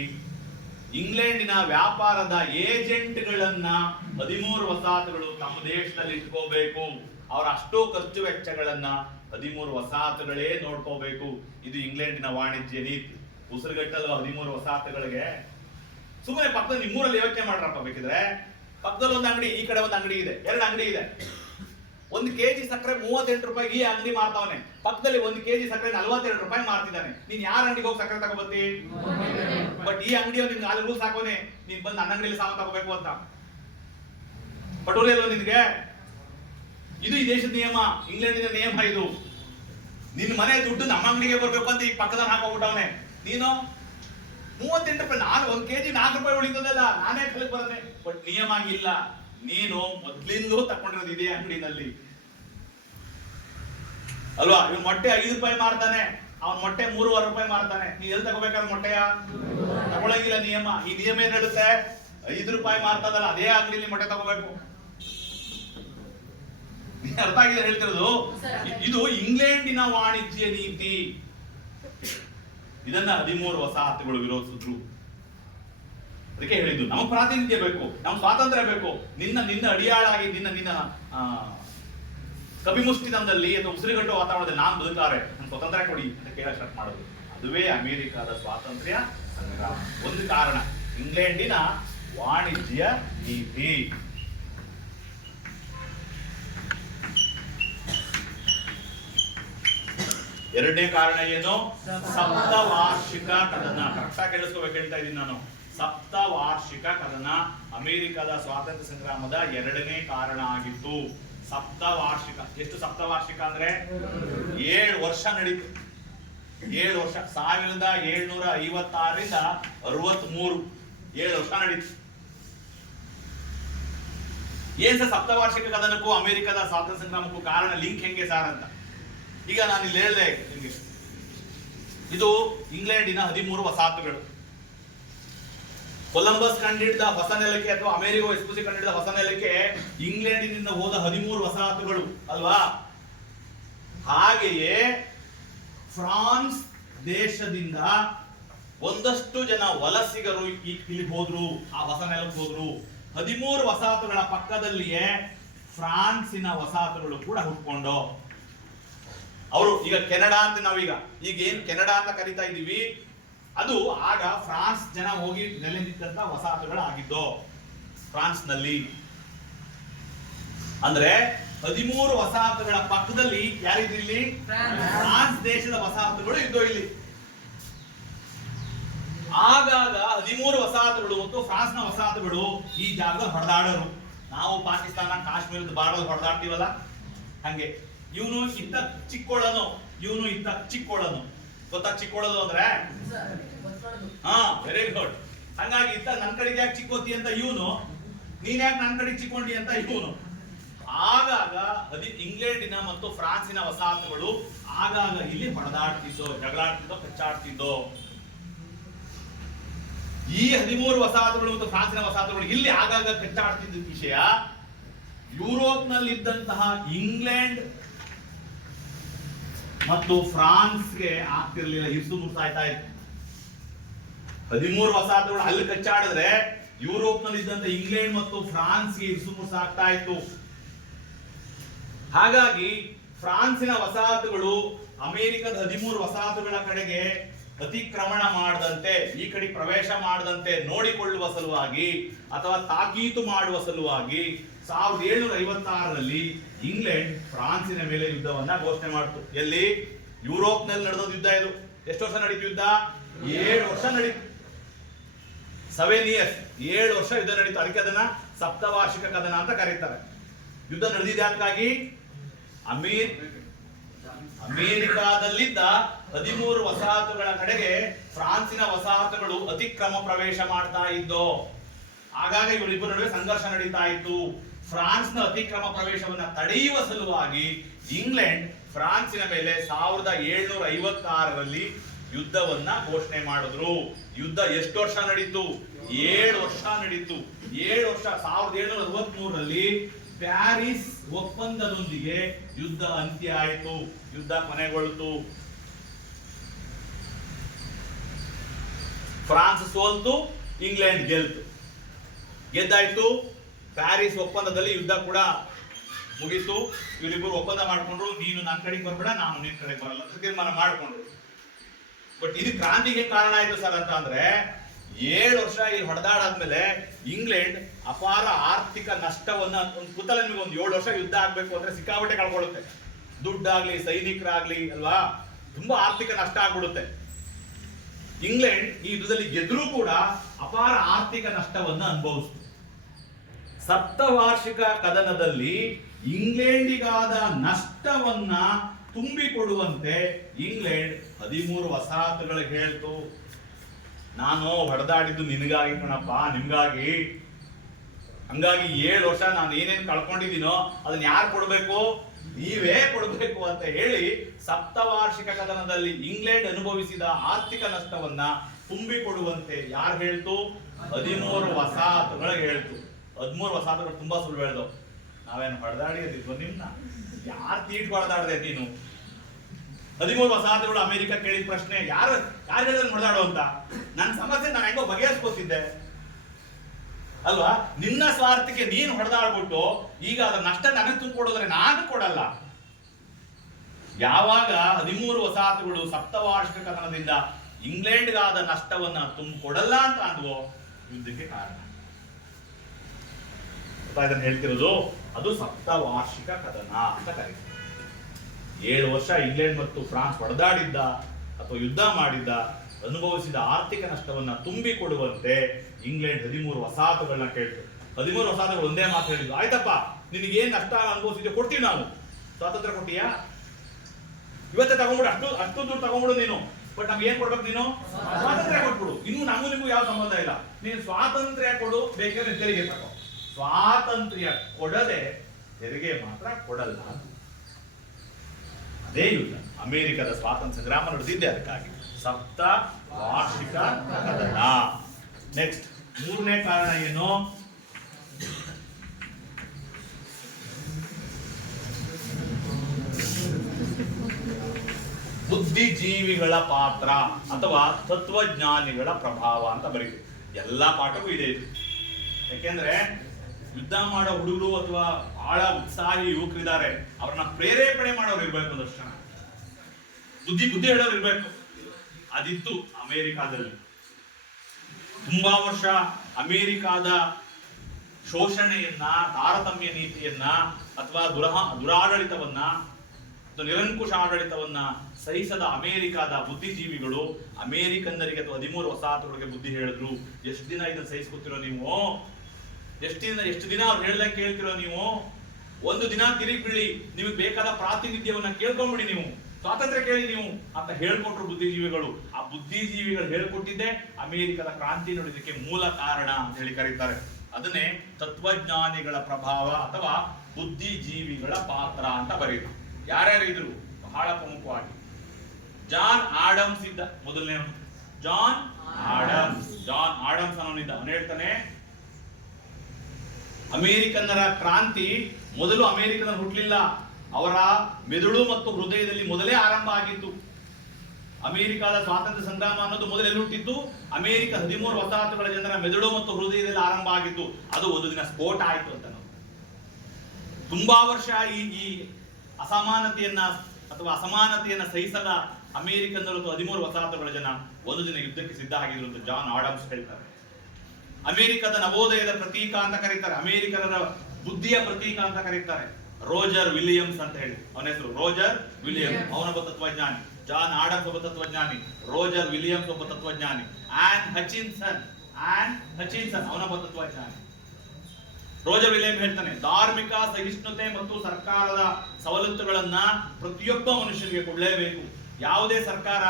ಇಂಗ್ಲೆಂಡಿನ ವ್ಯಾಪಾರದ ಏಜೆಂಟ್ಗಳನ್ನ 13 ವಸಾಹತುಗಳು ತಮ್ಮ ದೇಶದಲ್ಲಿ ಇಟ್ಕೋಬೇಕು. ಅವರ ಅಷ್ಟೋ ಖರ್ಚು ವೆಚ್ಚಗಳನ್ನ 13 ವಸಾಹತುಗಳೇ ನೋಡ್ಕೋಬೇಕು. ಇದು ಇಂಗ್ಲೆಂಡಿನ ವಾಣಿಜ್ಯ ನೀತಿ. ಉಸಿರುಗಟ್ಟಲು 13 ವಸಾಹತುಗಳಿಗೆ ಸುಮ್ಮನೆ ಪಕ್ಕದಲ್ಲಿ ನಿಮ್ಮೂರಲ್ಲಿ ಯೋಚನೆ ಮಾಡ್ರಪ್ಪ. ಬೇಕಿದ್ರೆ ಪಕ್ಕದಲ್ಲಿ ಒಂದು ಅಂಗಡಿ, ಈ ಕಡೆ ಒಂದು ಅಂಗಡಿ ಇದೆ, 2 ಅಂಗಡಿ ಇದೆ. 1 kg ಸಕ್ಕರೆ 38 ರೂಪಾಯಿಗೆ ಈ ಅಂಗಡಿ ಮಾರ್ತಾವನೆ, ಪಕ್ಕದಲ್ಲಿ 1 kg ಸಕ್ಕರೆ 42 ರೂಪಾಯಿ ಮಾರ್ತಿದ್ದಾನೆ. ನೀನ್ ಯಾರ ಅಂಗಡಿಗೆ ಹೋಗಿ ಸಕ್ಕರೆ ತಗೋಬತ್ತಿ? ಬಟ್ ಈ ಅಂಗಡಿಯವ್ ನಿನ್ಗೆ ಅಲ್ಲಿಗೂ ಸಾಕೋನೆ, ನೀನ್ ಬಂದು ನನ್ನ ಅಂಗಡಿಯಲ್ಲಿ ಸಾಮಾನು ತಗೋಬೇಕು ಅಂತ ಪಟೋಲಿ ಅಲ್ವ ನಿನ್ಗೆ? ಇದು ಈ ದೇಶದ ನಿಯಮ, ಇಂಗ್ಲೆಂಡಿನ ನಿಯಮ ಇದು. ನಿನ್ ಮನೆ ದುಡ್ಡು ನಮ್ಮ ಅಂಗಡಿಗೆ ಬರ್ಬೇಕು ಅಂತ ಈ ಪಕ್ಕದಲ್ಲಿ ಹಾಕೋಬಿಟ್ಟವನೆ. ನೀನು 38 ರೂಪಾಯಿ, 1 kg 4 ರೂಪಾಯಿ ಉಳಿತದಲ್ಲ, ನಾನೇ ಕಲಿಕ್ ಬರುತ್ತೆ. ಬಟ್ ನಿಯಮ ಆಗಿಲ್ಲ. ನೀನು ಮೊದ್ಲಿಂದಲೂ ತಕೊಂಡಿರೋದು ಇದೇ ಅಂಗಡಿನಲ್ಲಿ ಅಲ್ವಾ? ಇವ್ನು ಮೊಟ್ಟೆ 5 ರೂಪಾಯಿ ಮಾರ್ತಾನೆ, ಅವ್ನ ಮೊಟ್ಟೆ 3.5 ರೂಪಾಯಿ ಮಾರ್ತಾನೆ. ನೀ ಎಲ್ಲಿ ತಗೋಬೇಕಾದ್ರೆ ಮೊಟ್ಟೆಯ ತಗೊಳಂಗಿಲ್ಲ. ನಿಯಮ, ಈ ನಿಯಮ ಏನ್ ಹೇಳುತ್ತೆ? 5 ರೂಪಾಯಿ ಮಾರ್ತದಲ್ಲ ಅದೇ ಅಂಗಡಿಲಿ ಮೊಟ್ಟೆ ತಗೋಬೇಕು. ಅರ್ಥ ಆಗಿದೆ ಹೇಳ್ತಿರೋದು? ಇದು ಇಂಗ್ಲೆಂಡಿನ ವಾಣಿಜ್ಯ ನೀತಿ. ಇದನ್ನ 13 ವಸಾಹತುಗಳು ವಿರೋಧಿಸಿದ್ರು. ಅದಕ್ಕೆ ಹೇಳಿದ್ದು ನಮಗೆ ಪ್ರಾತಿನಿಧ್ಯ ಬೇಕು, ನಮ್ಗೆ ಸ್ವಾತಂತ್ರ್ಯ ಬೇಕು. ನಿನ್ನ ಅಡಿಯಾಳಾಗಿ ನಿನ್ನ ಕಪಿಮುಷ್ಟಿತನದಲ್ಲಿ ಅಥವಾ ಉಸಿರುಗಟ್ಟುವ ವಾತಾವರಣದಲ್ಲಿ ನಾನು ಬದುಕಾರೆ, ನನ್ ಸ್ವತಂತ್ರ ಕೊಡಿ ಅಂತ ಕೇಳಕ್ ಸ್ಟಾರ್ಟ್ ಮಾಡೋದು. ಅದುವೇ ಅಮೆರಿಕದ ಸ್ವಾತಂತ್ರ್ಯ ಸಂಗ್ರಾಮ. ಒಂದು ಕಾರಣ ಇಂಗ್ಲೆಂಡಿನ ವಾಣಿಜ್ಯ ನೀತಿ. ಎರಡನೇ ಕಾರಣ ಏನು? ಸಪ್ತವಾರ್ಷಿಕ ಕದನ. ಕರೆಕ್ಟಾಗಿ ಕೇಳಿಸ್ಕೋಬೇಕು, ಹೇಳ್ತಾ ಇದ್ದೀನಿ ನಾನು. ಸಪ್ತವಾರ್ಷಿಕ ಕದನ ಅಮೆರಿಕದ ಸ್ವಾತಂತ್ರ್ಯ ಸಂಗ್ರಾಮದ ಎರಡನೇ ಕಾರಣ ಆಗಿತ್ತು. ಸಪ್ತವಾರ್ಷಿಕ. ಎಷ್ಟು ಸಪ್ತವಾರ್ಷಿಕ ಅಂದ್ರೆ 7 ವರ್ಷ ನಡೀತು. 7 ವರ್ಷ 1756ರಿಂದ 63 7 ವರ್ಷ ನಡೀತು. ಏನ್ ಸರ್ ಸಪ್ತವಾರ್ಷಿಕ ಕದನಕ್ಕೂ ಅಮೆರಿಕದ ಸ್ವಾತಂತ್ರ್ಯ ಸಂಗ್ರಾಮಕ್ಕೂ ಕಾರಣ ಲಿಂಕ್ ಹೆಂಗೆ ಸಾರ್ ಅಂತ ಈಗ ನಾನು ಇಲ್ಲಿ ಹೇಳಿದೆ ನಿಮಗೆ. ಇದು ಇಂಗ್ಲೆಂಡಿನ 13 ವಸಾಹತುಗಳು. ಕೊಲಂಬಸ್ ಕಂಡಿಡಿದ ಹೊಸ ನೆಲಕ್ಕೆ ಅಥವಾ ಅಮೆರಿಕೋ ವೆಸ್ಪೂಸಿ ಕಂಡಿಡಿದ ಹೊಸ ನೆಲಕ್ಕೆ ಇಂಗ್ಲೆಂಡಿನಿಂದ ಹೋದ 13 ವಸಾಹತುಗಳು ಅಲ್ವಾ. ಹಾಗೆಯೇ ಫ್ರಾನ್ಸ್ ದೇಶದಿಂದ ಒಂದಷ್ಟು ಜನ ವಲಸಿಗರು ಇಲ್ಲಿ ಹೋದ್ರು, ಆ ಹೊಸ ನೆಲಕ್ಕೆ ಹೋದ್ರು. 13 ವಸಾಹತುಗಳ ಪಕ್ಕದಲ್ಲಿಯೇ ಫ್ರಾನ್ಸಿನ ವಸಾಹತುಗಳು ಕೂಡ ಹುಟ್ಕೊಂಡು ಅವರು ಈಗ ಕೆನಡಾ ಅಂತ ನಾವೀಗ ಏನ್ ಕೆನಡಾ ಅಂತ ಕರಿತಾ ಇದ್ದೀವಿ, ಅದು ಆಗ ಫ್ರಾನ್ಸ್ ಜನ ಹೋಗಿ ನೆಲೆ ನಿಂತ ವಸಾಹತುಗಳಾಗಿದ್ದು ಫ್ರಾನ್ಸ್ ನಲ್ಲಿ. ಅಂದ್ರೆ 13 ವಸಾಹತುಗಳ ಪಕ್ಕದಲ್ಲಿ ಯಾರಿದ್ರು ಇಲ್ಲಿ? ಫ್ರಾನ್ಸ್ ದೇಶದ ವಸಾಹತುಗಳು ಇದ್ದೋ ಇಲ್ಲಿ. ಆಗಾಗ 13 ವಸಾಹತುಗಳು ಮತ್ತು ಫ್ರಾನ್ಸ್ನ ವಸಾಹತುಗಳು ಈ ಜಾಗದಲ್ಲಿ ಹೊಡೆದಾಡೋರು. ನಾವು ಪಾಕಿಸ್ತಾನ ಕಾಶ್ಮೀರದ ಬಾರ್ಡರ್ ಹೊಡೆದಾಡ್ತೀವಲ್ಲ ಹಂಗೆ. ಇವನು ಇತ್ತ ಚಿಕ್ಕೋಳನು, ಇವನು ಇತ್ತ ಚಿಕ್ಕೋಳನು. ಗೊತ್ತಾ ಚಿಕ್ಕೋಳದು ಅಂದ್ರೆ? ಹಾ, ವೆರಿ ಗುಡ್. ಹಂಗಾಗಿ ಇತ್ತ ನನ್ ಕಡೆಗೆ ಯಾಕೆ ಚಿಕ್ಕೋತಿ ಅಂತ ಇವನು, ನೀನ್ ಯಾಕೆ ನನ್ ಕಡೆಗೆ ಚಿಕ್ಕೊಂಡಿ ಅಂತ ಇವನು. ಆಗಾಗ ಇಂಗ್ಲೆಂಡಿನ ಮತ್ತು ಫ್ರಾನ್ಸಿನ ವಸಾಹತುಗಳು ಆಗಾಗ ಇಲ್ಲಿ ಹೊಡೆದಾಡ್ತಿದ್ದೋ, ಜಗಳಾಡ್ತಿದ್ದೋ, ಕಚ್ಚಾಡ್ತಿದ್ದೋ. ಈ 13 ವಸಾಹತುಗಳು ಮತ್ತು ಫ್ರಾನ್ಸಿನ ವಸಾಹತುಗಳು ಇಲ್ಲಿ ಆಗಾಗ ಕಚ್ಚಾಡ್ತಿದ್ದ ವಿಷಯ ಯುರೋಪ್ನಲ್ಲಿದ್ದಂತಹ ಇಂಗ್ಲೆಂಡ್ ಮತ್ತು ಫ್ರಾನ್ಸ್ಗೆ ಆಗ್ತಿರ್ಲಿಲ್ಲ, ಹಿರ್ಸು ಮುರ್ಸಾಯ್ತಾ ಇತ್ತು. 13 ವಸಾಹತುಗಳು ಅಲ್ಲಿ ಕಚ್ಚಾಡಿದ್ರೆ ಯುರೋಪ್ನಲ್ಲಿದ್ದಂತ ಇಂಗ್ಲೆಂಡ್ ಮತ್ತು ಫ್ರಾನ್ಸ್ಗೆ ಹಿರ್ಸು ಮುರ್ಸಾಗ್ತಾ ಇತ್ತು. ಹಾಗಾಗಿ ಫ್ರಾನ್ಸಿನ ವಸಾಹತುಗಳು ಅಮೆರಿಕದ 13 ವಸಾಹತುಗಳ ಕಡೆಗೆ ಅತಿಕ್ರಮಣ ಮಾಡದಂತೆ, ಈ ಕಡೆ ಪ್ರವೇಶ ಮಾಡದಂತೆ ನೋಡಿಕೊಳ್ಳುವ ಸಲುವಾಗಿ ಅಥವಾ ತಾಕೀತು ಮಾಡುವ ಸಲುವಾಗಿ 1756ರಲ್ಲಿ ಇಂಗ್ಲೆಂಡ್ ಫ್ರಾನ್ಸಿನ ಮೇಲೆ ಯುದ್ಧವನ್ನ ಘೋಷಣೆ ಮಾಡಿತು. ಎಲ್ಲಿ? ಯುರೋಪ್ನಲ್ಲಿ ನಡೆದ ಯುದ್ಧ ಇದು. ಎಷ್ಟು ವರ್ಷ ನಡೀತು ಯುದ್ಧ? 7 ವರ್ಷ ನಡೀತು. 7 years, 7 ವರ್ಷ ಯುದ್ಧ ನಡೀತು. ಅದಕ್ಕೆ ಅದನ್ನ ಸಪ್ತವಾರ್ಷಿಕ ಕದನ ಅಂತ ಕರೀತಾರೆ. ಯುದ್ಧ ನಡೆದಿದೆ ಅದಕ್ಕಾಗಿ ಅಮೆರಿಕಾದಲ್ಲಿದ್ದ 13 ವಸಾಹತುಗಳ ಕಡೆಗೆ ಫ್ರಾನ್ಸಿನ ವಸಾಹತುಗಳು ಅತಿಕ್ರಮ ಪ್ರವೇಶ ಮಾಡ್ತಾ ಇದ್ದು. ಆಗಾಗ ಇವರಿಬ್ಬರ ನಡುವೆ ಸಂಘರ್ಷ ನಡೀತಾ ಇತ್ತು. ಫ್ರಾನ್ಸ್ನ ಅತಿಕ್ರಮ ಪ್ರವೇಶವನ್ನ ತಡೆಯುವ ಸಲುವಾಗಿ ಇಂಗ್ಲೆಂಡ್ ಫ್ರಾನ್ಸಿನ ಮೇಲೆ 1756ರಲ್ಲಿ ಯುದ್ಧವನ್ನ ಘೋಷಣೆ ಮಾಡಿದ್ರು. ಯುದ್ಧ ಎಷ್ಟು ವರ್ಷ ನಡೀತು? 7 ವರ್ಷ ನಡೀತು. 7 ವರ್ಷ 1763ರಲ್ಲಿ ಪ್ಯಾರಿಸ್ ಒಪ್ಪಂದದೊಂದಿಗೆ ಯುದ್ಧ ಅಂತ್ಯ ಆಯಿತು. ಯುದ್ಧ ಕೊನೆಗೊಳ್ತು. ಫ್ರಾನ್ಸ್ ಸೋಲ್ತು, ಇಂಗ್ಲೆಂಡ್ ಗೆಲ್ತು. ಗೆದ್ದಾಯ್ತು. ಪ್ಯಾರಿಸ್ ಒಪ್ಪಂದದಲ್ಲಿ ಯುದ್ಧ ಕೂಡ ಮುಗೀತು. ಇವರಿಬ್ಬರು ಒಪ್ಪಂದ ಮಾಡ್ಕೊಂಡ್ರು, ನೀನು ನನ್ನ ಕಡೆಗೆ ಬರ್ಬೇಡ, ನಾನು ನಿನ್ನ ಕಡೆಗೆ ಬರಲ್ಲ ಅಂತ ತೀರ್ಮಾನ ಮಾಡ್ಕೊಂಡ್ರು. ಬಟ್ ಇದು ಕ್ರಾಂತಿಗೆ ಕಾರಣ ಆಯ್ತು ಸರ್ ಅಂತ ಅಂದ್ರೆ 7 ವರ್ಷ ಇಲ್ಲಿ ಹೊಡೆದಾಡಾದ್ಮೇಲೆ ಇಂಗ್ಲೆಂಡ್ ಅಪಾರ ಆರ್ಥಿಕ ನಷ್ಟವನ್ನ, ಕುತಲ ನಿಮಗೆ ಒಂದು 7 ವರ್ಷ ಯುದ್ಧ ಆಗ್ಬೇಕು ಅಂದ್ರೆ ಸಿಕ್ಕಾಪಟ್ಟೆ ಕಳ್ಕೊಳ್ಳುತ್ತೆ. ದುಡ್ಡಾಗ್ಲಿ, ಸೈನಿಕರಾಗ್ಲಿ ಅಲ್ವಾ, ತುಂಬಾ ಆರ್ಥಿಕ ನಷ್ಟ ಆಗ್ಬಿಡುತ್ತೆ. ಇಂಗ್ಲೆಂಡ್ ಈ ಯುದ್ಧದಲ್ಲಿ ಗೆದ್ರೂ ಕೂಡ ಅಪಾರ ಆರ್ಥಿಕ ನಷ್ಟವನ್ನ ಅನುಭವಿಸಿತು. ಸಪ್ತವಾರ್ಷಿಕ ಕದನದಲ್ಲಿ ಇಂಗ್ಲೆಂಡಿಗಾದ ನಷ್ಟವನ್ನ ತುಂಬಿಕೊಡುವಂತೆ ಇಂಗ್ಲೆಂಡ್ 13 ವಸಾಹತುಗಳಿಗೆ ಹೇಳ್ತು, ನಾನು ಹೊಡೆದಾಡಿದ್ದು ನಿನಗಾಗಿ ಕಣಪ್ಪ, ನಿಮ್ಗಾಗಿ. ಹಂಗಾಗಿ 7 ವರ್ಷ ನಾನು ಏನೇನು ಕಳ್ಕೊಂಡಿದ್ದೀನೋ ಅದನ್ನ ಯಾರು ಕೊಡ್ಬೇಕು? ನೀವೇ ಕೊಡ್ಬೇಕು ಅಂತ ಹೇಳಿ ಸಪ್ತವಾರ್ಷಿಕ ಕದನದಲ್ಲಿ ಇಂಗ್ಲೆಂಡ್ ಅನುಭವಿಸಿದ ಆರ್ಥಿಕ ನಷ್ಟವನ್ನ ತುಂಬಿಕೊಡುವಂತೆ ಯಾರು ಹೇಳ್ತು? 13 ವಸಾಹತುಗಳಿಗೆ ಹೇಳ್ತು. 13 ವಸಾಹತುಗಳು ತುಂಬಾ ಸುಳ್ಳು ಹೇಳ್ದವು. ನಾವೇನು ಹೊಡೆದಾಡಿದ್ವಿ ನಿಮ್ನ? ಯಾರು ತೀಟ್ ಹೊಡೆದಾಡ್ದೆ ನೀನು? 13 ವಸಾಹತುಗಳು ಅಮೆರಿಕ ಕೇಳಿದ ಪ್ರಶ್ನೆ, ಯಾರು ಹೇಳಿದ್ರೆ ಹೊಡೆದಾಡು ಅಂತ. ನನ್ನ ಸಮಸ್ಯೆ ನಾನು ಹೆಂಗೋ ಬಗೆಹರಿಸ್ಕೋತಿದ್ದೆ ಅಲ್ವಾ? ನಿನ್ನ ಸ್ವಾರ್ಥಕ್ಕೆ ನೀನು ಹೊಡೆದಾಡ್ಬಿಟ್ಟು ಈಗ ಅದರ ನಷ್ಟ ನನಗೆ ತುಂಬಿಕೊಡೋದ್ರೆ ನಾನು ಕೊಡಲ್ಲ. ಯಾವಾಗ 13 ವಸಾಹತುಗಳು ಸಪ್ತವಾರ್ಷಿಕ ಕದನದಿಂದ ಇಂಗ್ಲೆಂಡ್ಗಾದ ನಷ್ಟವನ್ನ ತುಂಬಿಕೊಡಲ್ಲ ಅಂತ ಅಂದ್ವೋ, ಯುದ್ಧಕ್ಕೆ ಕಾರಣ. ಇದನ್ನು ಹೇಳ್ತಿರೋದು ಅದು ಸಪ್ತವಾರ್ಷಿಕ ಕದನ ಅಂತ ಕರೀತಾರೆ. 7 ವರ್ಷ ಇಂಗ್ಲೆಂಡ್ ಮತ್ತು ಫ್ರಾನ್ಸ್ ಹೊಡೆದಾಡಿದ್ದ ಅಥವಾ ಯುದ್ಧ ಮಾಡಿದ್ದ ಅನುಭವಿಸಿದ ಆರ್ಥಿಕ ನಷ್ಟವನ್ನ ತುಂಬಿಕೊಡುವಂತೆ ಇಂಗ್ಲೆಂಡ್ 13 ವಸಾಹತುಗಳನ್ನ ಕೇಳ್ತು. 13 ವಸಾಹತುಗಳು ಒಂದೇ ಮಾತು ಹೇಳಿದ್ರು, ಆಯ್ತಪ್ಪ ನಿನಗೇನು ನಷ್ಟ ಅನುಭವಿಸಿದ್ಯೋ ಕೊಡ್ತೀವಿ ನಾವು. ಸ್ವಾತಂತ್ರ್ಯ ಕೊಟ್ಟಿಯಾ? ಇವತ್ತೇ ತಗೊಂಡ್ಬಿಡು, ಅಷ್ಟು ದುಡ್ಡು ತಗೊಂಡ್ಬಿಡು ನೀನು. ಬಟ್ ನಮ್ಗೆ ಏನ್ ಕೊಡ್ಬೇಕು ನೀನು? ಸ್ವಾತಂತ್ರ್ಯ ಕೊಟ್ಬಿಡು. ಇನ್ನು ನಮಗೂ ನಿಮಗೂ ಯಾವ ಸಂಬಂಧ ಇಲ್ಲ. ನೀನು ಸ್ವಾತಂತ್ರ್ಯ ಕೊಡು, ಬೇಕಾದ್ರೆ ತೆರಿಗೆ ತಗೋ. ಸ್ವಾತಂತ್ರ್ಯ ಕೊಡದೆ ತೆರಿಗೆ ಮಾತ್ರ ಕೊಡಲ್ಲ. ಅದೇ ಯುದ್ಧ, ಅಮೆರಿಕದ ಸ್ವಾತಂತ್ರ್ಯ ಸಂಗ್ರಾಮ ನಡೆದಿದ್ದೆ ಅದಕ್ಕಾಗಿ. ಸಪ್ತ ವಾರ್ಷಿಕ ಕದನ. ನೆಕ್ಸ್ಟ್ 3ನೇ ಕಾರಣ ಏನು? ಬುದ್ಧಿಜೀವಿಗಳ ಪಾತ್ರ ಅಥವಾ ತತ್ವಜ್ಞಾನಿಗಳ ಪ್ರಭಾವ ಅಂತ ಬರೀತೀವಿ. ಎಲ್ಲಾ ಪಾಠಕ್ಕೂ ಇದೆ ಇದು. ಯಾಕೆಂದ್ರೆ ಯುದ್ಧ ಮಾಡೋ ಹುಡುಗರು ಅಥವಾ ಬಹಳ ಉತ್ಸಾಹಿ ಯುವಕರಿದ್ದಾರೆ, ಅವ್ರನ್ನ ಪ್ರೇರೇಪಣೆ ಮಾಡೋರು ಇರ್ಬೇಕು, ಒಂದಷ್ಟು ಜನ ಬುದ್ಧಿ ಹೇಳೋರು ಇರ್ಬೇಕು. ಅದಿತ್ತು ಅಮೆರಿಕಾದಲ್ಲಿ. ತುಂಬಾ ವರ್ಷ ಅಮೆರಿಕಾದ ಶೋಷಣೆಯನ್ನ, ತಾರತಮ್ಯ ನೀತಿಯನ್ನ ಅಥವಾ ದುರಾಡಳಿತವನ್ನ, ನಿರಂಕುಶ ಆಡಳಿತವನ್ನ ಸಹಿಸದ ಅಮೆರಿಕಾದ ಬುದ್ಧಿಜೀವಿಗಳು ಅಮೆರಿಕನ್ನರಿಗೆ ಅಥವಾ 13 ವಸಾಹತುಗಳಿಗೆ ಬುದ್ಧಿ ಹೇಳಿದ್ರು. ಎಷ್ಟು ದಿನ ಇದನ್ನ ಸಹಿಸ್ಕೊತಿರೋ ನೀವು? ಎಷ್ಟು ದಿನ ಅವ್ರು ಹೇಳ್ದಂಗೆ ಕೇಳ್ತಿರೋ ನೀವು? ಒಂದು ದಿನ ತಿರುಗಿ ಬಿಡಿ, ನಿಮಗೆ ಬೇಕಾದ ಪ್ರಾತಿನಿಧ್ಯವನ್ನ ಕೇಳ್ಕೊಂಬಿಡಿ, ನೀವು ಸ್ವಾತಂತ್ರ್ಯ ಕೇಳಿ ನೀವು ಅಂತ ಹೇಳ್ಕೊಟ್ರು ಬುದ್ಧಿಜೀವಿಗಳು. ಆ ಬುದ್ಧಿಜೀವಿಗಳು ಹೇಳ್ಕೊಟ್ಟಿದ್ದೆ ಅಮೆರಿಕದ ಕ್ರಾಂತಿ ನೋಡಿದಕ್ಕೆ ಮೂಲ ಕಾರಣ ಅಂತ ಹೇಳಿ ಕರೀತಾರೆ. ಅದನ್ನೇ ತತ್ವಜ್ಞಾನಿಗಳ ಪ್ರಭಾವ ಅಥವಾ ಬುದ್ಧಿಜೀವಿಗಳ ಪಾತ್ರ ಅಂತ ಬರೀತಾರೆ. ಯಾರ್ಯಾರು ಇದ್ರು? ಬಹಳ ಪ್ರಮುಖವಾಗಿ ಜಾನ್ ಆಡಮ್ಸ್ ಇದ್ದ ಮೊದಲನೇವನು. John Adams ಅನ್ನೋನಿದ್ದ. ಅವನು ಹೇಳ್ತಾನೆ, ಅಮೆರಿಕನ್ನರ ಕ್ರಾಂತಿ ಮೊದಲು ಅಮೆರಿಕನಲ್ಲಿ ಹುಟ್ಟಲಿಲ್ಲ, ಅವರ ಮೆದುಳು ಮತ್ತು ಹೃದಯದಲ್ಲಿ ಮೊದಲೇ ಆರಂಭ ಆಗಿತ್ತು. ಅಮೆರಿಕದ ಸ್ವಾತಂತ್ರ್ಯ ಸಂಗ್ರಾಮ ಅನ್ನೋದು ಮೊದಲೆಲ್ಲ ಹುಟ್ಟಿದ್ದು ಅಮೆರಿಕ 13 ವಸಾಹತುಗಳ ಜನರ ಮೆದುಳು ಮತ್ತು ಹೃದಯದಲ್ಲಿ ಆರಂಭ ಆಗಿತ್ತು. ಅದು ಒಂದು ದಿನ ಸ್ಫೋಟ ಆಯಿತು ಅಂತ. ನಾವು ತುಂಬಾ ವರ್ಷ ಈ ಅಸಮಾನತೆಯನ್ನ ಸಹಿಸದ ಅಮೆರಿಕನ್ನರು 13 ವಸಾಹತುಗಳ ಜನ ಒಂದು ದಿನ ಯುದ್ಧಕ್ಕೆ ಸಿದ್ಧ ಆಗಿದ್ರು ಅಂತ ಜಾನ್ ಆಡಮ್ಸ್ ಹೇಳ್ತಾರೆ. ಅಮೆರಿಕದ ನವೋದಯದ ಪ್ರತೀಕ ಅಂತ ಕರೀತಾರೆ, ಅಮೆರಿಕದ ಬುದ್ಧಿಯ ಪ್ರತೀಕ ಅಂತ ಕರೀತಾರೆ ರೋಜರ್ ವಿಲಿಯಮ್ಸ್ ಅಂತ ಹೇಳಿ. ಅವನ ಹೆಸರು ರೋಜರ್ ವಿಲಿಯಮ್ಸ್, ಅವನೊಬ್ಬ ತತ್ವಜ್ಞಾನಿ. ಜಾನ್ ಆಡಮ್ಸ್ ಒಬ್ಬ ತತ್ವಜ್ಞಾನಿ, ರೋಜರ್ ವಿಲಿಯಮ್ಸ್ ಒಬ್ಬ ತತ್ವಜ್ಞಾನಿ, ಆನ್ ಹಚಿನ್ಸನ್ ಅವನೊಬ್ಬ ತತ್ವಜ್ಞಾನಿ. ರೋಜರ್ ವಿಲಿಯಂ ಹೇಳ್ತಾನೆ, ಧಾರ್ಮಿಕ ಸಹಿಷ್ಣುತೆ ಮತ್ತು ಸರ್ಕಾರದ ಸವಲತ್ತುಗಳನ್ನ ಪ್ರತಿಯೊಬ್ಬ ಮನುಷ್ಯನಿಗೆ ಕೊಡಲೇಬೇಕು. ಯಾವುದೇ ಸರ್ಕಾರ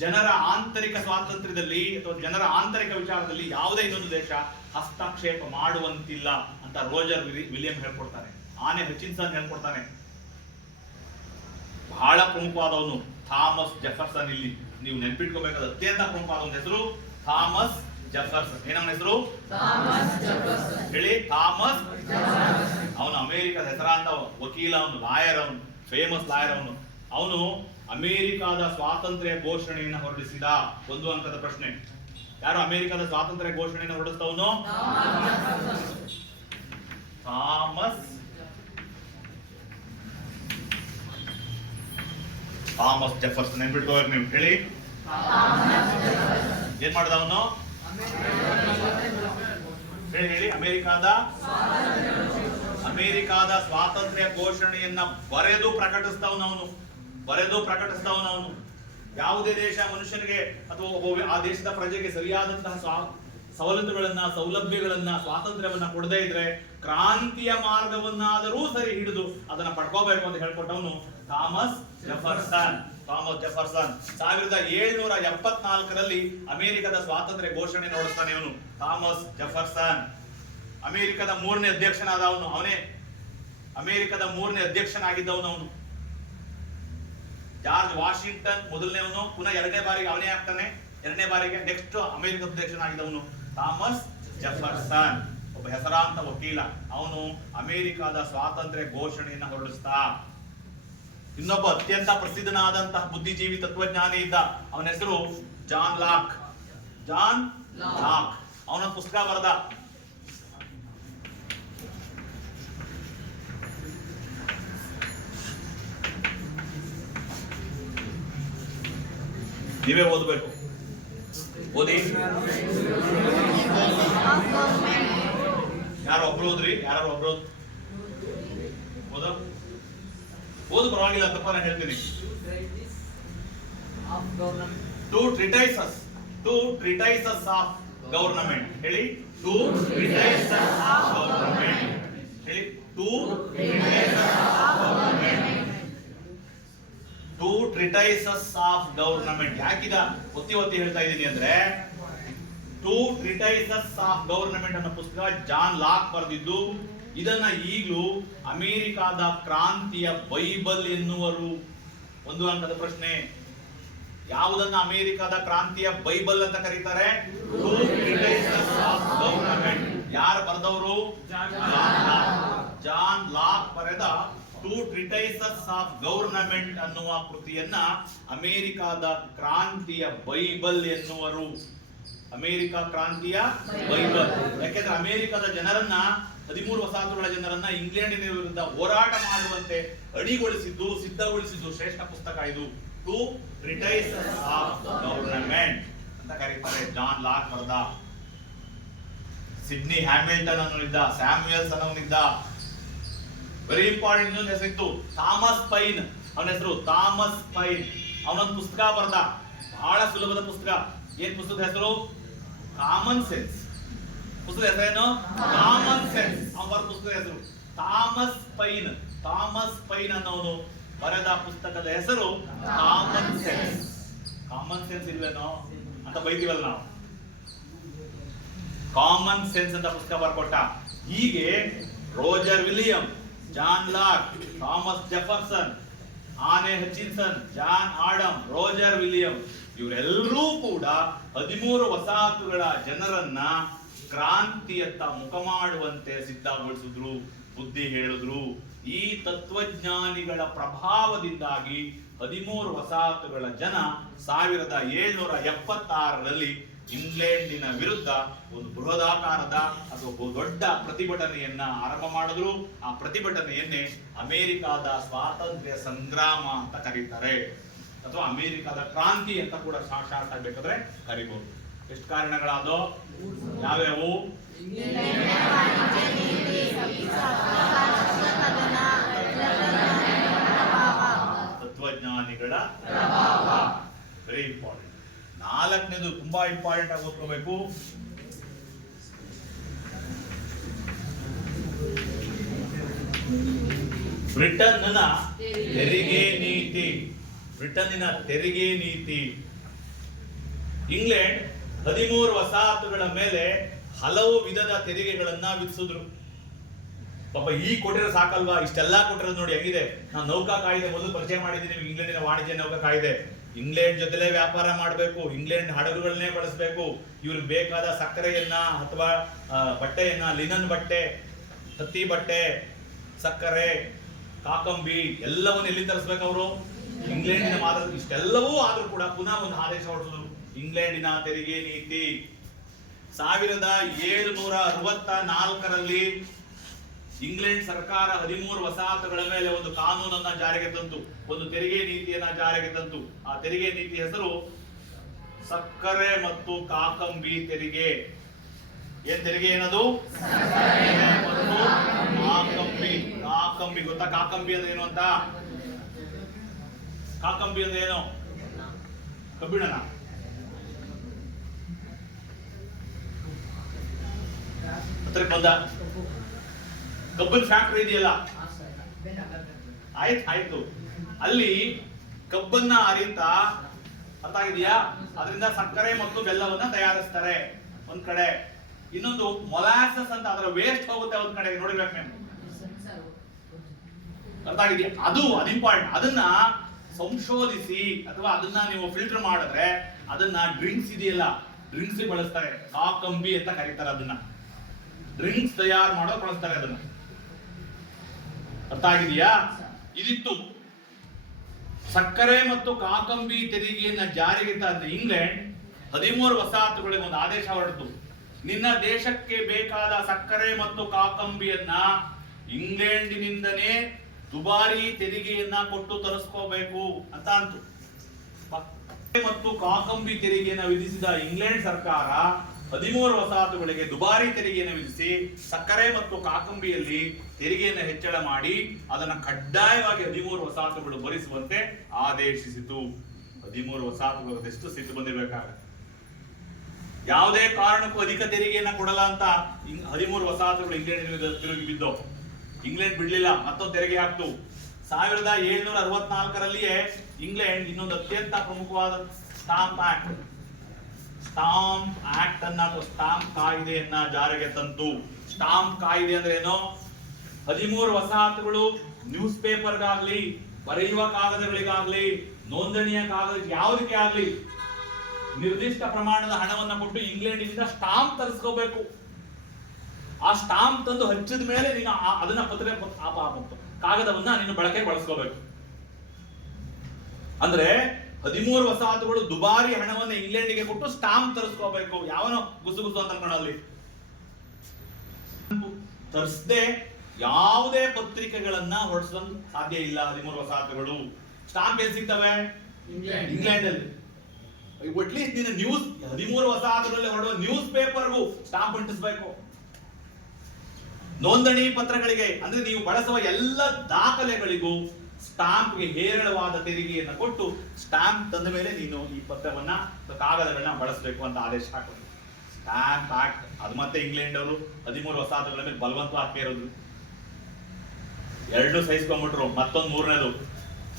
ಜನರ ಆಂತರಿಕ ಸ್ವಾತಂತ್ರ್ಯದಲ್ಲಿ ಅಥವಾ ಜನರ ಆಂತರಿಕ ವಿಚಾರದಲ್ಲಿ ಯಾವುದೇ ಇನ್ನೊಂದು ದೇಶ ಹಸ್ತಕ್ಷೇಪ ಮಾಡುವಂತಿಲ್ಲ ಅಂತ ರೋಜರ್ ವಿಲಿಯಂ ಹೇಳ್ಕೊಡ್ತಾನೆ. ಆನೆ ಹಚಿನ್ಸನ್ ಹೇಳ್ಕೊಡ್ತಾನೆ. ಬಹಳ ಪ್ರಮುಖವಾದವನು ಥಾಮಸ್ ಜೆಫರ್ಸನ್. ಇಲ್ಲಿ ನೀವು ನೆನ್ಪಿಟ್ಕೋಬೇಕಾದ ಅತ್ಯಂತ ಪ್ರಮುಖವಾದ ಒಂದು ಹೆಸರು ಥಾಮಸ್ ಜೆಫರ್ಸನ್. ಏನವನ ಹೆಸರು? ಹೇಳಿ, ಥಾಮಸ್. ಅವನು ಅಮೆರಿಕದ ಹೆಸರಾಂತ ವಕೀಲ, ಅವನು ಲಾಯರ್, ಅವನು ಫೇಮಸ್ ಲಾಯರ್. ಅವನು ಅಮೆರಿಕದ ಸ್ವಾತಂತ್ರ್ಯ ಘೋಷಣೆಯನ್ನು ಹೊರಡಿಸಿದ. 1 ಅಂಕದ ಪ್ರಶ್ನೆ. ಯಾರು ಅಮೆರಿಕದ ಸ್ವಾತಂತ್ರ್ಯ ಘೋಷಣೆಯನ್ನು ಹೊರಡಿಸಿದವನು? Thomas Jefferson. ನೆನ್ಬಿಟ್ಕೋಬೇಕು ನೀವು. ಹೇಳಿ, ಏನ್ ಮಾಡಿದ ಅವನು? ಹೇಳಿ. ಅಮೆರಿಕಾದ ಸ್ವಾತಂತ್ರ್ಯ ಘೋಷಣೆಯನ್ನ ಬರೆದು ಪ್ರಕಟಿಸಿದವನು. ಯಾವುದೇ ದೇಶ ಮನುಷ್ಯನಿಗೆ ಅಥವಾ ಆ ದೇಶದ ಪ್ರಜೆಗೆ ಸರಿಯಾದಂತಹ ಸವಲತ್ತುಗಳನ್ನ, ಸೌಲಭ್ಯಗಳನ್ನ, ಸ್ವಾತಂತ್ರ್ಯವನ್ನ ಕೊಡದೇ ಇದ್ರೆ ಕ್ರಾಂತಿಯ ಮಾರ್ಗವನ್ನಾದರೂ ಸರಿ ಹಿಡಿದು ಅದನ್ನ ಪಡ್ಕೋಬೇಕು ಅಂತ ಹೇಳ್ಕೊಟ್ಟವನು ಥಾಮಸ್ ಜೆಫರ್ಸನ್. 1774ರಲ್ಲಿ ಅಮೆರಿಕದ ಸ್ವಾತಂತ್ರ್ಯ ಘೋಷಣೆ ಹೊರಡಿಸ್ತಾನೆ ಅವನು ಥಾಮಸ್ ಜೆಫರ್ಸನ್. ಅಮೆರಿಕದ 3ನೇ ಅಧ್ಯಕ್ಷನಾದವನು ಅವನೇ. ಅಮೆರಿಕದ 3ನೇ ಅಧ್ಯಕ್ಷನಾಗಿದ್ದವನು ಅವನು. ಜಾರ್ಜ್ ವಾಷಿಂಗ್ಟನ್ ಮೊದಲನೇವನು, ಪುನಃ 2ನೇ ಬಾರಿಗೆ ಅವನೇ ಆಗ್ತಾನೆ. 2ನೇ ಬಾರಿಗೆ ನೆಕ್ಸ್ಟ್ ಅಮೆರಿಕ ಅಧ್ಯಕ್ಷನಾಗಿದ್ದವನು ಥಾಮಸ್ ಜೆಫರ್ಸನ್, ಒಬ್ಬ ಹೆಸರಾಂತ ವಕೀಲ. ಅವನು ಅಮೆರಿಕದ ಸ್ವಾತಂತ್ರ್ಯ ಘೋಷಣೆಯನ್ನ ಹೊರಡಿಸ್ತಾ. ಇನ್ನೊಬ್ಬ ಅತ್ಯಂತ ಪ್ರಸಿದ್ಧನಾದಂತಹ ಬುದ್ಧಿಜೀವಿ ತತ್ವಜ್ಞಾನಿ ಇದ್ದ. ಅವನ ಹೆಸರು ಜಾನ್ ಲಾಕ್. ಅವನ ಪುಸ್ತಕ ಬರೆದ. ನೀವೇ ಓದಬೇಕು. ಓದಿ. ಯಾರು ಒಬ್ರು ಓದ್ರಿ? ಯಾರು ಒಬ್ರು ಓದು, ಪರವಾಗಿಲ್ಲ, ತಪ್ಪ ನಾನು ಹೇಳ್ತೀನಿ. Two treatises of government. ಹೇಳಿ, ಟು ಟ್ರಿಟೈಸಸ್ ಆಫ್ ಗವರ್ನಮೆಂಟ್. ಹೇಳಿ, ಟು ಟ್ರಿಟೈಸಸ್ ಆಫ್ ಗವರ್ನಮೆಂಟ್. ಯಾಕಿದ ಒತ್ತಿ ಒತ್ತಿ ಹೇಳ್ತಾ ಇದ್ದೀನಿ ಅಂದ್ರೆ, ಟು ಟ್ರಿಟೈಸಸ್ ಆಫ್ ಗವರ್ನಮೆಂಟ್ ಅನ್ನೋ ಪುಸ್ತಕ ಜಾನ್ ಲಾಕ್ ಬರೆದಿದ್ದು. ಇದನ್ನ ಈಗಲೂ ಅಮೆರಿಕಾದ ಕ್ರಾಂತಿಯ ಬೈಬಲ್ ಎನ್ನುವರು. ಒಂದು ಅಂಕದ ಪ್ರಶ್ನೆ, ಯಾವುದನ್ನ ಅಮೆರಿಕಾದ ಕ್ರಾಂತಿಯ ಬೈಬಲ್ ಅಂತ ಕರೀತಾರೆ? Two treatises of government. ಯಾರು ಬರೆದವರು? ಜಾನ್ ಲಾಕ್ ಬರೆದ ಟು ಟ್ರಿಟೈಸಸ್ ಆಫ್ ಗವರ್ನಮೆಂಟ್ ಅನ್ನುವ ಕೃತಿಯನ್ನ ಅಮೆರಿಕಾದ ಕ್ರಾಂತಿಯ ಬೈಬಲ್ ಎನ್ನುವರು. ಅಮೆರಿಕ ಕ್ರಾಂತಿಯ ಬೈಬಲ್. ಯಾಕೆಂದ್ರೆ ಅಮೆರಿಕದ ಜನರನ್ನ, 13 ವಸಾಹತುಗಳ ಜನರನ್ನ ಇಂಗ್ಲೆಂಡಿನ ವಿರುದ್ಧ ಹೋರಾಟ ಮಾಡುವಂತೆ ಅಡಿಗೊಳಿಸಿದ್ದು, ಸಿದ್ಧಗೊಳಿಸಿದ್ದು ಶ್ರೇಷ್ಠ ಪುಸ್ತಕ ಇದು. ಟು ಟ್ರಿಟೈಸಸ್ ಆಫ್ ಗವರ್ನಮೆಂಟ್ ಅಂತ ಕರೀತಾರೆ. ಜಾನ್ ಲಾಕ್ ಬರೆದ. ಸಿಡ್ನಿ ಹ್ಯಾಮಿಲ್ಟನ್ ಅನ್ನೋನಿದ್ದ, ಸ್ಯಾಮ್ಯುಯಲ್ಸನ್ ಅವನಿದ್ದ. Very important. ಇನ್ನೊಂದು ಹೆಸರಿತ್ತು ಥಾಮಸ್ ಪೈನ್. ಅವನ ಹೆಸರು ಥಾಮಸ್ ಪೈನ್. ಅವನೊಂದು ಪುಸ್ತಕ ಬರೆದ, ಬಹಳ ಸುಲಭದ ಪುಸ್ತಕ. ಏನ್ ಪುಸ್ತಕದ ಹೆಸರು? Common sense. ಪುಸ್ತಕದ ಹೆಸರೇನು? Common sense. ಅವನ ಬರೆದ ಪುಸ್ತಕದ ಹೆಸರು ಥಾಮಸ್ ಪೈನ್. ಥಾಮಸ್ ಪೈನ್ ಅನ್ನೋನು ಬರೆದ ಪುಸ್ತಕದ ಹೆಸರು ಕಾಮನ್ ಸೆನ್ಸ್. ಕಾಮನ್ ಸೆನ್ಸ್ ಇಲ್ವೇನೋ ಅಂತ ಬೈತೀವಲ್ಲ ನಾವು. ಕಾಮನ್ ಸೆನ್ಸ್ ಅಂತ ಪುಸ್ತಕ ಬರ್ಕೊಟ್ಟ. ಹೀಗೆ Roger William, John Locke, Thomas Jefferson, Anne Hutchinson, John Adam, Roger William ಇವರೆಲ್ಲರೂ ಕೂಡ 13 ವಸಾಹತುಗಳ ಜನರನ್ನ ಕ್ರಾಂತಿಯತ್ತ ಮುಖ ಮಾಡುವಂತೆ ಸಿದ್ಧಗೊಳಿಸಿದ್ರು, ಬುದ್ಧಿ ಹೇಳಿದ್ರು. ಈ ತತ್ವಜ್ಞಾನಿಗಳ ಪ್ರಭಾವದಿಂದಾಗಿ 13 ವಸಾಹತುಗಳ ಜನ 1776ರಲ್ಲಿ ಇಂಗ್ಲೆಂಡಿನ ವಿರುದ್ಧ ಒಂದು ಬೃಹದಾಕಾರದ ಅಥವಾ ದೊಡ್ಡ ಪ್ರತಿಭಟನೆಯನ್ನ ಆರಂಭ ಮಾಡಿದ್ರು. ಆ ಪ್ರತಿಭಟನೆಯನ್ನೇ ಅಮೆರಿಕಾದ ಸ್ವಾತಂತ್ರ್ಯ ಸಂಗ್ರಾಮ ಅಂತ ಕರೀತಾರೆ, ಅಥವಾ ಅಮೆರಿಕಾದ ಕ್ರಾಂತಿ ಅಂತ ಕೂಡ ಶಾರ್ಟ್ ಆಗ್ಬೇಕಾದ್ರೆ ಕರಿಬಹುದು. ಎಷ್ಟು ಕಾರಣಗಳಾದೋ? ಯಾವ್ಯಾವು? ತತ್ವಜ್ಞಾನಿಗಳ ವೆರಿ ಇಂಪಾರ್ಟೆಂಟ್. 4ನೇದು ತುಂಬಾ ಇಂಪಾರ್ಟೆಂಟ್ ಆಗಿ ಓದ್ಕೋಬೇಕು. ಬ್ರಿಟನ್ನ ತೆರಿಗೆ ನೀತಿ. ಬ್ರಿಟನ್ನಿನ ತೆರಿಗೆ ನೀತಿ. ಇಂಗ್ಲೆಂಡ್ 13 ವಸಾಹತುಗಳ ಮೇಲೆ ಹಲವು ವಿಧದ ತೆರಿಗೆಗಳನ್ನ ವಿಧಿಸಿದ್ರು. ಪಾಪ ಈ ಕೊಟ್ಟಿರೋ ಸಾಕಲ್ವಾ? ಇಷ್ಟೆಲ್ಲ ಕೊಟ್ಟಿರೋದು ನೋಡಿ ಹೆಂಗಿದೆ. ನಾನು ನೌಕಾ ಕಾಯ್ದೆ ಮೊದಲು ಪರಿಚಯ ಮಾಡಿದ್ದೀನಿ ನಿಮ್ಗೆ. ಇಂಗ್ಲೆಂಡಿನ ವಾಣಿಜ್ಯ ನೌಕಾ ಕಾಯ್ದೆ. ಇಂಗ್ಲೆಂಡ್ ಜೊತೆಲೇ ವ್ಯಾಪಾರ ಮಾಡಬೇಕು, ಇಂಗ್ಲೆಂಡ್ ಹಡಗುಗಳನ್ನೇ ಬಳಸಬೇಕು. ಇವ್ರಿಗೆ ಬೇಕಾದ ಸಕ್ಕರೆಯನ್ನ ಅಥವಾ ಬಟ್ಟೆಯನ್ನ, ಲಿನನ್ ಬಟ್ಟೆ, ಹತ್ತಿ ಬಟ್ಟೆ, ಸಕ್ಕರೆ, ಕಾಕಂಬಿ ಎಲ್ಲವನ್ನ ಎಲ್ಲಿ ತರಿಸ್ಬೇಕು ಅವರು? ಇಂಗ್ಲೆಂಡಿನ ಮಾತ್ರ. ಇಷ್ಟೆಲ್ಲವೂ ಆದ್ರೂ ಕೂಡ ಪುನಃ ಒಂದು ಆದೇಶ ಹೊರಡಿಸಿದ್ರು, ಇಂಗ್ಲೆಂಡಿನ ತೆರಿಗೆ ನೀತಿ. 1764ರಲ್ಲಿ ಇಂಗ್ಲೆಂಡ್ ಸರ್ಕಾರ 13 ವಸಾಹತುಗಳ ಮೇಲೆ ಒಂದು ಕಾನೂನನ್ನ ಜಾರಿಗೆ ತಂತು, ಒಂದು ತೆರಿಗೆ ನೀತಿಯನ್ನ ಜಾರಿಗೆ ತಂತು. ಆ ತೆರಿಗೆ ನೀತಿ ಹೆಸರು ಸಕ್ಕರೆ ಮತ್ತು ಕಾಕಂಬಿ ತೆರಿಗೆ. ಏನ್ ತೆರಿಗೆ ಏನದು? ಮತ್ತು ಕಾಕಂಬಿ. ಕಾಕಂಬಿ ಗೊತ್ತಾ? ಕಾಕಂಬಿ ಅಂದ್ರೆ ಏನು ಅಂತ? ಕಾಕಂಬಿ ಅಂದ್ರೆ ಏನು? ಕಬ್ಬಿಣನ. ಬಂದ ಕಬ್ಬಿನ ಫ್ಯಾಕ್ಟರಿ ಇದೆಯಲ್ಲ, ಆಯ್ತು. ಅಲ್ಲಿ ಕಬ್ಬನ್ನ ಅರಿತಾ, ಅರ್ಥ ಆಗಿದೆಯಾ? ಅದರಿಂದ ಸಕ್ಕರೆ ಮತ್ತು ಬೆಲ್ಲವನ್ನ ತಯಾರಿಸ್ತಾರೆ ಒಂದ್ ಕಡೆ. ಇನ್ನೊಂದು ಮೊಲಾಸಸ್ ಅಂತ, ಅದರ ವೇಸ್ಟ್ ಹೋಗುತ್ತೆ ಒಂದ್ ಕಡೆ, ನೋಡಿರ್ಬೇಕು ನೀವು. ಅರ್ಥ ಆಗಿದೆಯಾ? ಅದು ಇಂಪಾರ್ಟೆಂಟ್. ಅದನ್ನ ಸಂಶೋಧಿಸಿ ಅಥವಾ ಅದನ್ನ ನೀವು ಫಿಲ್ಟರ್ ಮಾಡಿದ್ರೆ ಅದನ್ನ ಡ್ರಿಂಕ್ಸ್ ಇದೆಯಲ್ಲ, ಡ್ರಿಂಕ್ಸ್ ಬಳಸ್ತಾರೆ. ಕಾಕಂಬಿ ಅಂತ ಕರೀತಾರೆ ಅದನ್ನ. ಡ್ರಿಂಕ್ಸ್ ತಯಾರು ಮಾಡೋ ಬಳಸ್ತಾರೆ ಅದನ್ನ. ಅರ್ಥ ಆಗಿದೆಯಾ? ಇದಿತ್ತು. ಸಕ್ಕರೆ ಮತ್ತು ಕಾಕಂಬಿ ತೆರಿಗೆಯನ್ನ ಜಾರಿಗೆ ತಂದ ಇಂಗ್ಲೆಂಡ್ 13 ವಸಾಹತುಗಳಿಗೆ ಒಂದು ಆದೇಶ ಹೊರಡಿತು. ನಿನ್ನ ದೇಶಕ್ಕೆ ಬೇಕಾದ ಸಕ್ಕರೆ ಮತ್ತು ಕಾಕಂಬಿಯನ್ನ ಇಂಗ್ಲೆಂಡಿನಿಂದನೇ ದುಬಾರಿ ತೆರಿಗೆಯನ್ನ ಕೊಟ್ಟು ತರಿಸ್ಕೋಬೇಕು ಅಂತ ಅಂತು. ಮತ್ತು ಕಾಕಂಬಿ ತೆರಿಗೆಯನ್ನು ವಿಧಿಸಿದ ಇಂಗ್ಲೆಂಡ್ ಸರ್ಕಾರ 13 ವಸಾಹತುಗಳಿಗೆ ದುಬಾರಿ ತೆರಿಗೆಯನ್ನು ವಿಧಿಸಿ ಸಕ್ಕರೆ ಮತ್ತು ಕಾಕಂಬಿಯಲ್ಲಿ ತೆರಿಗೆಯನ್ನು ಹೆಚ್ಚಳ ಮಾಡಿ ಅದನ್ನು ಕಡ್ಡಾಯವಾಗಿ 13 ವಸಾಹತುಗಳು ಭರಿಸುವಂತೆ ಆದೇಶಿಸಿತು. 13 ವಸಾಹತುಗಳು ಎಷ್ಟು ಸಿಟ್ಟು ಬಂದಿರಬೇಕಾಗುತ್ತೆ. ಯಾವುದೇ ಕಾರಣಕ್ಕೂ ಅಧಿಕ ತೆರಿಗೆಯನ್ನು ಕೊಡಲ್ಲ ಅಂತ 13 ವಸಾಹತುಗಳು ಇಂಗ್ಲೆಂಡ್ ತಿರುಗಿ ಬಿದ್ದವು. ಇಂಗ್ಲೆಂಡ್ ಬಿಡ್ಲಿಲ್ಲ, ಮತ್ತೊಂದು ತೆರಿಗೆ ಹಾಕ್ತು. 1764ರಲ್ಲಿಯೇ ಇಂಗ್ಲೆಂಡ್ ಇನ್ನೊಂದು ಅತ್ಯಂತ ಪ್ರಮುಖವಾದ ಸ್ಟಾಂಪ್ ಆಕ್ಟ್ ಅನ್ನ ಸ್ಟಾಂಪ್ ಕಾಯ್ದೆಯನ್ನ ಜಾರಿಗೆ ತಂತು. ಸ್ಟಾಂಪ್ ಕಾಯ್ದೆ ಅಂದ್ರೆ ಏನು? 13 ವಸಾಹತುಗಳು ನ್ಯೂಸ್ ಪೇಪರ್ಗಾಗ್ಲಿ, ಬರೆಯುವ ಕಾಗದಗಳಿಗಾಗ್ಲಿ, ನೋಂದಣಿಯ ಕಾಗದ ಯಾವುದಕ್ಕೆ ಆಗ್ಲಿ ನಿರ್ದಿಷ್ಟ ಪ್ರಮಾಣದ ಹಣವನ್ನ ಕೊಟ್ಟು ಇಂಗ್ಲೆಂಡಿನಿಂದ ಸ್ಟಾಂಪ್ ತರಿಸ್ಕೋಬೇಕು. ಆ ಸ್ಟಾಂಪ್ ತಂದು ಹಚ್ಚಿದ ಮೇಲೆ ನೀನು ಅದನ್ನ ಕಾಗದವನ್ನ ನೀನು ಬಳಕೆ ಬಳಸ್ಕೋಬೇಕು. ಅಂದ್ರೆ 13 ವಸಾಹತುಗಳು ದುಬಾರಿ ಹಣವನ್ನು ಇಂಗ್ಲೆಂಡಿಗೆ ಕೊಟ್ಟು ಸ್ಟಾಂಪ್ ತರಿಸ್ಕೋಬೇಕು. ಯಾವನೋ ಗುಸುಗುಸು ಅಂತ ಅನ್ಕೊಳ್ಳಿ. ತರಿಸದೆ ಯಾವುದೇ ಪತ್ರಿಕೆಗಳನ್ನ ಹೊರಡಿಸಲು ಸಾಧ್ಯ ಇಲ್ಲ. 13 ವಸಾಹತುಗಳು ಸ್ಟಾಂಪ್ ಎಲ್ಲಿ ಸಿಗ್ತವೆ? ಇಂಗ್ಲೆಂಡ್ ಅಲ್ಲಿ. ಅಟ್ಲೀಸ್ಟ್ ನೀನು ನ್ಯೂಸ್ 13 ವಸಾಹತುಗಳಲ್ಲಿ ಹೊರಡುವ ನ್ಯೂಸ್ ಪೇಪರ್ಗೂ ಸ್ಟಾಂಪ್ ಅಂಟಿಸಬೇಕು. ನೋಂದಣಿ ಪತ್ರಗಳಿಗೆ ಅಂದ್ರೆ ನೀವು ಬಳಸುವ ಎಲ್ಲ ದಾಖಲೆಗಳಿಗೂ ಸ್ಟಾಂಪ್ಗೆ ಹೇರಳವಾದ ತೆರಿಗೆಯನ್ನು ಕೊಟ್ಟು ಸ್ಟಾಂಪ್ ತಂದ ಮೇಲೆ ನೀನು ಈ ಪತ್ರವನ್ನ ಕಾಗದಗಳನ್ನ ಬಳಸಬೇಕು ಅಂತ ಆದೇಶ ಹಾಕೋದು. ಸ್ಟಾಂಪ್ ಆಕ್ಟ್ ಅದು ಮತ್ತೆ ಇಂಗ್ಲೆಂಡ್ ಅವರು 13 ವಸಾಹತುಗಳ ಮೇಲೆ ಬಲವಂತ ಹಾಕಿರೋದು. ಎರಡು ಸಹಿಸ್ಕೊಂಡ್ಬಿಟ್ರು. ಮತ್ತೊಂದು ಮೂರನೇದು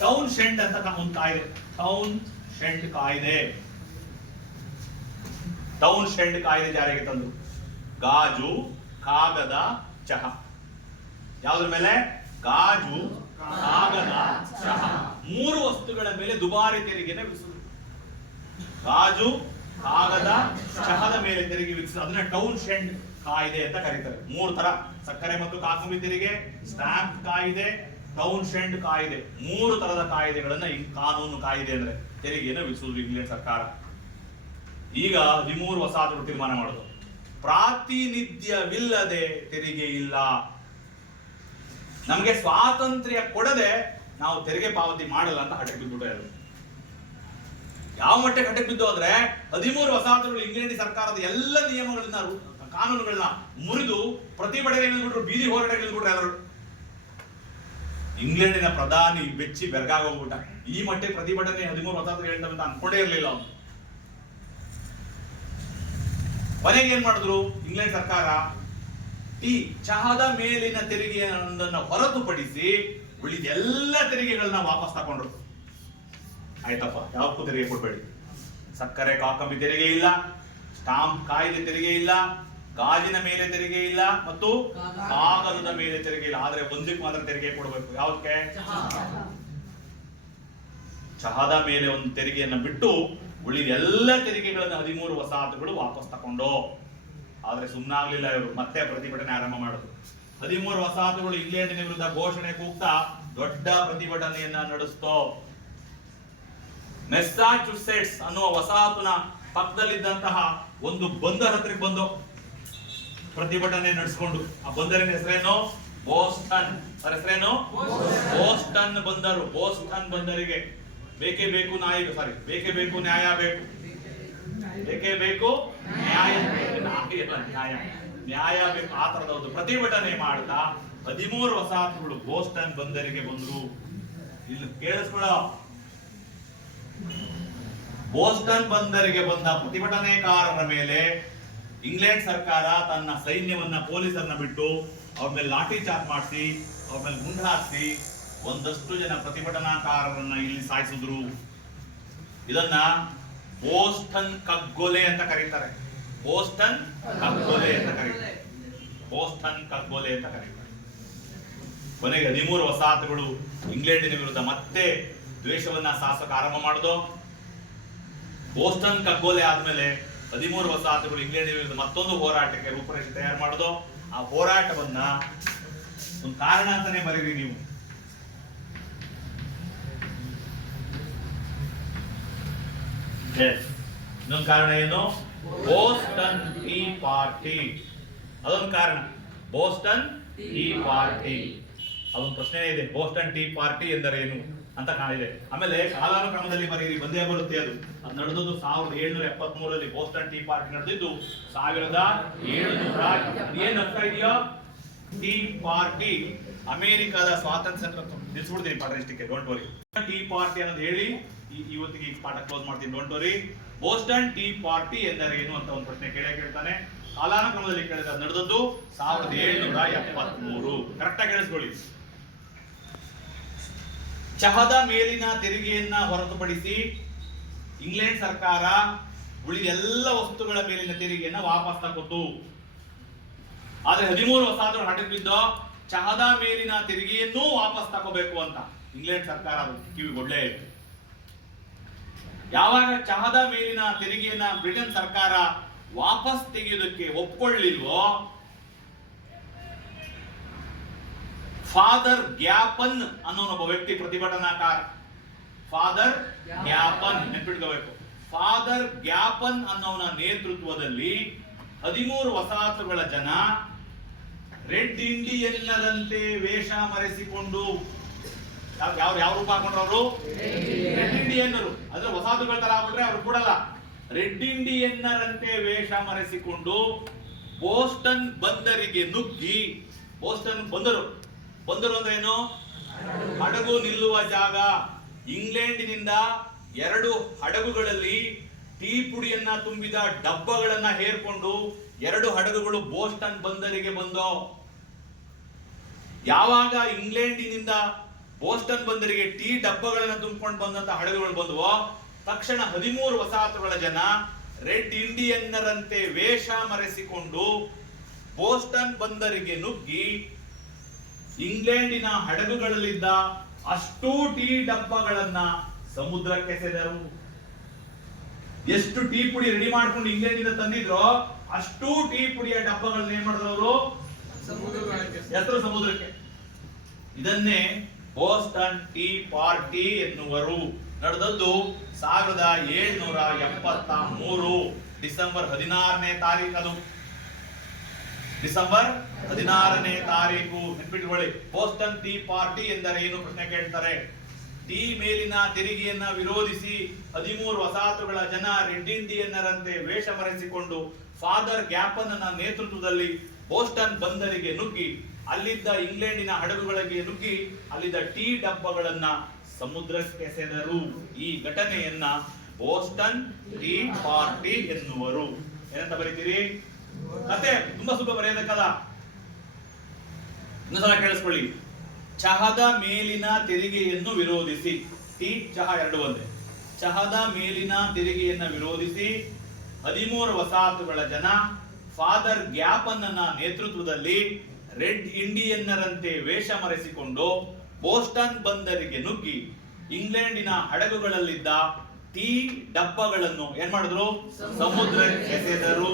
ಟೌನ್ ಶೆಂಡ್ ಅಂತ ಒಂದು ಕಾಯ್ದೆ. ಟೌನ್ ಶೆಂಡ್ ಕಾಯ್ದೆ ಜಾರಿಗೆ ತಂದ್ರು. ಗಾಜು, ಕಾಗದ, ಚಹಾ. ಯಾವುದ್ರ ಮೇಲೆ? ಗಾಜು, ಕಾಗದ, ಚಹಾ. 3 ವಸ್ತುಗಳ ಮೇಲೆ ದುಬಾರಿ ತೆರಿಗೆನ ವಿಧಿಸಿದ್ರು. ಗಾಜು, ಕಾಗದ, ಚಹಾದ ಮೇಲೆ ತೆರಿಗೆ ವಿಧಿಸಿದ್ರು. ಅದನ್ನ ಟೌನ್ ಶೆಂಡ್ ಕಾಯ್ದೆ ಅಂತ ಕರೀತಾರೆ. 3 ತರ: ಸಕ್ಕರೆ ಮತ್ತು ಕಾಕುಂಬಿ ತೆರಿಗೆ, ಸ್ಟಾಂಪ್ ಕಾಯ್ದೆ, ಟೌನ್ ಶೆಂಡ್ ಕಾಯ್ದೆ. 3 ತರದ ಕಾಯ್ದೆಗಳನ್ನ ಈ ಕಾನೂನು ಕಾಯ್ದೆ ಅಂದ್ರೆ ತೆರಿಗೆಯನ್ನು ವಿಧಿಸುವುದು ಇಂಗ್ಲೆಂಡ್ ಸರ್ಕಾರ. ಈಗ 13 ವಸಾಹತುಗಳು ತೀರ್ಮಾನ ಮಾಡೋದು, ಪ್ರಾತಿನಿಧ್ಯವಿಲ್ಲದೆ ತೆರಿಗೆ ಇಲ್ಲ. ನಮಗೆ ಸ್ವಾತಂತ್ರ್ಯ ಕೊಡದೆ ನಾವು ತೆರಿಗೆ ಪಾವತಿ ಮಾಡಲ್ಲ ಅಂತ ಹಠಕ್ಕೆ ಬಿದ್ದುಬಿಟ್ಟು. ಯಾವ ಮಟ್ಟಕ್ಕೆ ಹಠಕ್ಕೆ ಬಿದ್ದು ಅಂದ್ರೆ 13 ವಸಾಹತುಗಳು ಇಂಗ್ಲೆಂಡ್ ಸರ್ಕಾರದ ಎಲ್ಲ ನಿಯಮಗಳನ್ನ, ಕಾನೂನುಗಳನ್ನ ಮುರಿದು ಪ್ರತಿಭಟನೆ ಇಳಿದ್ಬಿಟ್ರು, ಬೀದಿ ಹೋರಾಟ ಇಳಿದ್ಬಿಟ್ರು ಎಲ್ಲರೂ. ಇಂಗ್ಲೆಂಡಿನ ಪ್ರಧಾನಿ ಬೆಚ್ಚಿ ಬೆರಗಾಗೋಗ್ಬಿಟ್ಟ. ಈ ಮಟ್ಟಕ್ಕೆ ಪ್ರತಿಭಟನೆ 13 ವಸಾಹತುಗಳು ಹೇಳ್ತವೆ ಅಂತ ಅನ್ಕೊಂಡೇ ಇರಲಿಲ್ಲ ಅವನು. ಕೊನೆಗೆ ಏನ್ ಮಾಡಿದ್ರು ಇಂಗ್ಲೆಂಡ್ ಸರ್ಕಾರ? ಚಹಾದ ಮೇಲಿನ ತೆರಿಗೆಯನ್ನು ಹೊರತುಪಡಿಸಿ ಉಳಿದ ಎಲ್ಲ ತೆರಿಗೆಗಳನ್ನ ವಾಪಸ್ ತಗೊಂಡ್ರು. ಆಯ್ತಪ್ಪ, ಯಾವಕ್ಕೂ ತೆರಿಗೆ ಕೊಡ್ಬೇಡಿ. ಸಕ್ಕರೆ ಕಾಕಂಬಿ ತೆರಿಗೆ ಇಲ್ಲ, ಸ್ಟಾಂಪ್ ಕಾಯ್ದೆ ತೆರಿಗೆ ಇಲ್ಲ, ಗಾಜಿನ ಮೇಲೆ ತೆರಿಗೆ ಇಲ್ಲ, ಮತ್ತು ಕಾಗದದ ಮೇಲೆ ತೆರಿಗೆ ಇಲ್ಲ. ಆದ್ರೆ ಒಂದಕ್ಕೆ ಮಾತ್ರ ತೆರಿಗೆ ಕೊಡಬೇಕು. ಯಾವಕ್ಕೆ? ಚಹಾದ ಮೇಲೆ ಒಂದು ತೆರಿಗೆಯನ್ನು ಬಿಟ್ಟು ಉಳಿದ ಎಲ್ಲ ತೆರಿಗೆಗಳನ್ನು 13 ವಸಾಹತುಗಳು ವಾಪಸ್ ತಗೊಂಡು. ಆದ್ರೆ ಸುಮ್ಮನಾಗ್ಲಿಲ್ಲ ಇವರು, ಮತ್ತೆ ಪ್ರತಿಭಟನೆ ಆರಂಭ ಮಾಡಿದ್ರು. 13 ವಸಾಹತುಗಳು ಇಂಗ್ಲೆಂಡಿನ ವಿರುದ್ಧ ಘೋಷಣೆ ಕೂಗ್ತಾ ದೊಡ್ಡ ಪ್ರತಿಭಟನೆಯನ್ನ ನಡೆಸ್ತೋ. ಮೆಸ್ಸಾಚುಸೆಟ್ಸ್ ಅನ್ನುವ ವಸಾಹತುನ ಪಕ್ಕದಲ್ಲಿದ್ದಂತಹ ಒಂದು ಬಂದರ್ ಹತ್ರಕ್ಕೆ ಬಂದು ಪ್ರತಿಭಟನೆ ನಡೆಸಿಕೊಂಡು. ಆ ಬಂದರಿನ ಹೆಸರೇನು? ಬೋಸ್ಟನ್. ಅದರ ಹೆಸರೇನು? ಬೋಸ್ಟನ್ ಬಂದರು. ಬೋಸ್ಟನ್ ಬಂದರಿಗೆ ಬೇಕೇ ಬೇಕು ನ್ಯಾಯ ಬೇಕು. ಬೇಕೇ ಬೇಕು ನ್ಯಾಯ ಬೇಕು. ಆ ತರದ ಒಂದು ಪ್ರತಿಭಟನೆ ಮಾಡ್ತಾ 13 ವಸಾಹತುಗಳು ಬೋಸ್ಟನ್ ಬಂದರಿಗೆ ಬಂದ್ರು. ಇಲ್ಲಿ ಕೇಳಿಸ್ಕೊಳ್ಳೋ, ಬೋಸ್ಟನ್ ಬಂದರಿಗೆ ಬಂದ ಪ್ರತಿಭಟನೆಕಾರರ ಮೇಲೆ ಇಂಗ್ಲೆಂಡ್ ಸರ್ಕಾರ ತನ್ನ ಸೈನ್ಯವನ್ನ, ಪೊಲೀಸರನ್ನ ಬಿಟ್ಟು ಅವ್ರ ಮೇಲೆ ಲಾಠಿ ಚಾರ್ಜ್ ಮಾಡಿಸಿ, ಅವ್ರ ಮೇಲೆ ಗುಂಡು ಹಾರಿಸಿ ಒಂದಷ್ಟು ಜನ ಪ್ರತಿಭಟನಾಕಾರರನ್ನ ಇಲ್ಲಿ ಸಾಯಿಸಿದ್ರು. ಇದನ್ನ ಬೋಸ್ಟನ್ ಕಗ್ಗೊಲೆ ಅಂತ ಕರೀತಾರೆ. ಬೋಸ್ಟನ್ ಕಗ್ಗೊಲೆ ಅಂತ ಕರೀತಾರೆ. ಕೊನೆಗೆ 13 ವಸಾಹತುಗಳು ಇಂಗ್ಲೆಂಡಿನ ವಿರುದ್ಧ ಮತ್ತೆ ದ್ವೇಷವನ್ನ ಸಾಸಕ ಆರಂಭ ಮಾಡಿದ್ರು. ಬೋಸ್ಟನ್ ಕಗ್ಗೊಲೆ ಆದ್ಮೇಲೆ 13 ವಸಾಹತುಗಳು ಇಂಗ್ಲೆಂಡಿನ ವಿರುದ್ಧ ಮತ್ತೊಂದು ಹೋರಾಟಕ್ಕೆ ರೂಪರೇಷೆ ತಯಾರು ಮಾಡಿದ್ರು. ಆ ಹೋರಾಟವನ್ನ ಒಂದು ಕಾರಣ ಅಂತಾನೆ ಬರೀರಿ ನೀವು. ಇನ್ನೊಂದು ಕಾರಣ ಏನು? Boston tea party. ಅದೊಂದು ಕಾರಣ, ಬೋಸ್ಟನ್ ಟೀ ಪಾರ್ಟಿ. ಅದೊಂದು ಪ್ರಶ್ನೆ ಇದೆ, ಬೋಸ್ಟನ್ ಟೀ ಪಾರ್ಟಿ ಎಂದರೇನು ಅಂತ ಕಾಣಿದೆ. ಆಮೇಲೆ ಕಾಲಾನುಕ್ರಮದಲ್ಲಿ ಬರೀರಿ, ಬಂದೇ ಬರುತ್ತೆ. ಅದು ನಡೆದದ್ದು 1773ರಲ್ಲಿ. ಬೋಸ್ಟನ್ ಟೀ ಪಾರ್ಟಿ ನಡೆದಿದ್ದು 1700. ಏನ್ ಅರ್ಥ ಇದೆಯಾ? ಟೀ ಪಾರ್ಟಿ ಅಮೆರಿಕದ ಸ್ವಾತಂತ್ರ್ಯ ನಿಲ್ಸ್ಬಿಡ್ತೀನಿ ಪಾಠ ಇಷ್ಟಕ್ಕೆ, ಡೋಂಟ್ ವರಿ. ಟೀ ಪಾರ್ಟಿ ಅನ್ನೋದು ಹೇಳಿ ಇವತ್ತಿಗೆ ಪಾಠ ಕ್ಲೋಸ್ ಮಾಡ್ತೀನಿ, don't worry. Boston tea party ಎಂದರೇನು ಅಂತ ಒಂದು ಪ್ರಶ್ನೆ ಕೇಳ್ತಾನೆ. ಕಾಲಾನುಕ್ರಮದಲ್ಲಿ ಕೇಳಿದ ನಡೆದದ್ದು 1773. ಕರೆಕ್ಟಾಗಿ ಕೇಳಿಸ್ಕೊಳ್ಳಿ. ಚಹದ ಮೇಲಿನ ತೆರಿಗೆಯನ್ನ ಹೊರತುಪಡಿಸಿ ಇಂಗ್ಲೆಂಡ್ ಸರ್ಕಾರ ಉಳಿದ ಎಲ್ಲ ವಸ್ತುಗಳ ಮೇಲಿನ ತೆರಿಗೆಯನ್ನ ವಾಪಸ್ ತಗೊತ್ತು. ಆದ್ರೆ 13 ವಸಾಹತುಗಳು ಹಠಕ್ಕೆ ಬಿದ್ದು ಚಹದ ಮೇಲಿನ ತೆರಿಗೆಯನ್ನೂ ವಾಪಸ್ ತಗೋಬೇಕು ಅಂತ ಇಂಗ್ಲೆಂಡ್ ಸರ್ಕಾರ ಕಿವಿಗೊಡ್ಲೇ ಇತ್ತು. ಯಾವಾಗ ಚಹದ ಮೇಲಿನ ತೆರಿಗೆಯನ್ನ ಬ್ರಿಟನ್ ಸರ್ಕಾರ ವಾಪಸ್ ತೆಗೆಯುವುದಕ್ಕೆ ಒಪ್ಕೊಳ್ಳಿಲ್ವೋ, ಫಾದರ್ ಗ್ಯಾಪನ್ ಅನ್ನೋ ಒಬ್ಬ ವ್ಯಕ್ತಿ ಪ್ರತಿಭಟನಾಕಾರ, ಫಾದರ್ ಗ್ಯಾಪನ್ ನೆನ್ಪಿಟ್ಕೋಬೇಕು. ಫಾದರ್ ಗ್ಯಾಪನ್ ಅನ್ನೋನ ನೇತೃತ್ವದಲ್ಲಿ 13 ವಸಾಹತುಗಳ ಜನ ರೆಡ್ ಇಂಡಿಯನ್ನರಂತೆ ವೇಷ ಮರೆಸಿಕೊಂಡು ಯಾವ ರೂಪ ಹಾಕೊಂಡ್ರವರು? ರೆಡ್ ಇಂಡಿಯನ್ನರು. ಅದ್ರ ವಸಾಹತುಗಳ ತರ ಆಗ್ಬಿಟ್ರೆ ಅವ್ರು ಕೊಡಲ್ಲ. ರೆಡ್ ಇಂಡಿಯನ್ನರಂತೆ ವೇಷ ಮರೆಸಿಕೊಂಡು ಬೋಸ್ಟನ್ ಬಂದರಿಗೆ ನುಗ್ಗಿ, ಬೋಸ್ಟನ್ ಬಂದರು ಅಂದ್ರೆ ಏನು? ಹಡಗು ನಿಲ್ಲುವ ಜಾಗ. ಇಂಗ್ಲೆಂಡಿನಿಂದ 2 ಹಡಗುಗಳಲ್ಲಿ ಟೀ ಪುಡಿಯನ್ನ ತುಂಬಿದ ಡಬ್ಬಗಳನ್ನ ಹೇರ್ಕೊಂಡು 2 ಹಡಗುಗಳು ಬೋಸ್ಟನ್ ಬಂದರಿಗೆ ಬಂದೋ. ಯಾವಾಗ ಇಂಗ್ಲೆಂಡಿನಿಂದ ಬೋಸ್ಟನ್ ಬಂದರಿಗೆ ಟೀ ಡಬ್ಬಗಳನ್ನ ತುಂಬಿಕೊಂಡು ಬಂದಂತ ಹಡಗುಗಳು ಬಂದವೋ, ತಕ್ಷಣ 13 ವಸಾಹತುಗಳ ಜನ ರೆಡ್ ಇಂಡಿಯನ್ನರಂತೆ ವೇಷ ಮರೆಸಿಕೊಂಡು ಬೋಸ್ಟನ್ ಬಂದರಿಗೆ ನುಗ್ಗಿ ಇಂಗ್ಲೆಂಡಿನ ಹಡಗುಗಳಲ್ಲಿದ್ದ ಅಷ್ಟೂ ಟೀ ಡಬ್ಬಗಳನ್ನ ಸಮುದ್ರಕ್ಕೆ ಎಸೆದರು. ಎಷ್ಟು ಟೀ ಪುಡಿ ರೆಡಿ ಮಾಡ್ಕೊಂಡು ಇಂಗ್ಲೆಂಡಿಂದ ತಂದಿದ್ರೋ ಅಷ್ಟೂ ಟೀ ಪುಡಿಯ ಡಬ್ಬಗಳನ್ನ ಏನ್ ಮಾಡಿದವರು? ಸಮುದ್ರಕ್ಕೆ. ಇದನ್ನೇ ಬೋಸ್ಟನ್ ಟೀ ಪಾರ್ಟಿ ಎನ್ನುವರು. ನಡೆದದ್ದು 1773 ಡಿಸೆಂಬರ್ 16ನೇ ತಾರೀಕು. ಡಿಸೆಂಬರ್ 16ನೇ ತಾರೀಕು ನೆನಪಿಟ್ಕೊಳ್ಳಿ. ಬೋಸ್ಟನ್ ಟೀ ಪಾರ್ಟಿ ಎಂದರೆ ಏನು ಪ್ರಶ್ನೆ ಕೇಳ್ತಾರೆ. ಟೀ ಮೇಲಿನ ತೆರಿಗೆಯನ್ನ ವಿರೋಧಿಸಿ 13 ವಸಾಹತುಗಳ ಜನ ರೆಡ್ ಇಂಡಿಯನ್ನರಂತೆ ವೇಷ ಮರೆಸಿಕೊಂಡು ಫಾದರ್ ಗ್ಯಾಪನ್ ನೇತೃತ್ವದಲ್ಲಿ ಬೋಸ್ಟನ್ ಬಂದರಿಗೆ ನುಗ್ಗಿ ಅಲ್ಲಿದ್ದ ಇಂಗ್ಲೆಂಡಿನ ಹಡಗುಗಳಿಗೆ ನುಗ್ಗಿ ಅಲ್ಲಿದ್ದ ಟೀ ಡಬ್ಬಗಳನ್ನ ಸಮುದ್ರಕ್ಕೆ ಎಸೆದರು. ಈ ಘಟನೆಯನ್ನ ಬೋಸ್ಟನ್ ಟೀ ಪಾರ್ಟಿ ಎನ್ನುವರು. ಏನಂತ ಬರೀತೀರಿ? ಕತೆ ತುಂಬಾ ಸುಲಭ ಬರೆಯೋದಕ್ಕಲ್ಲ. ಇನ್ನೊಂದ್ಸಲ ಕೇಳಿಸ್ಕೊಳ್ಳಿ. ಚಹದ ಮೇಲಿನ ತೆರಿಗೆಯನ್ನು ವಿರೋಧಿಸಿ, ಟೀ ಚಹಾ 2 ಒಂದೇ. ಚಹದ ಮೇಲಿನ ತೆರಿಗೆಯನ್ನ ವಿರೋಧಿಸಿ 13 ವಸಾಹತುಗಳ ಜನ ಫಾದರ್ ಗ್ಯಾಪನ್ ನೇತೃತ್ವದಲ್ಲಿ ರೆಡ್ ಇಂಡಿಯನ್ನರಂತೆ ವೇಷ ಮರೆಸಿಕೊಂಡು ಬೋಸ್ಟನ್ ಬಂದರಿಗೆ ನುಗ್ಗಿ ಇಂಗ್ಲೆಂಡಿನ ಹಡಗುಗಳಲ್ಲಿದ್ದ ಟೀ ಡಬ್ಬಗಳನ್ನು ಏನ್ ಮಾಡಿದ್ರು? ಸಮುದ್ರಕ್ಕೆ ಎಸೆದರು.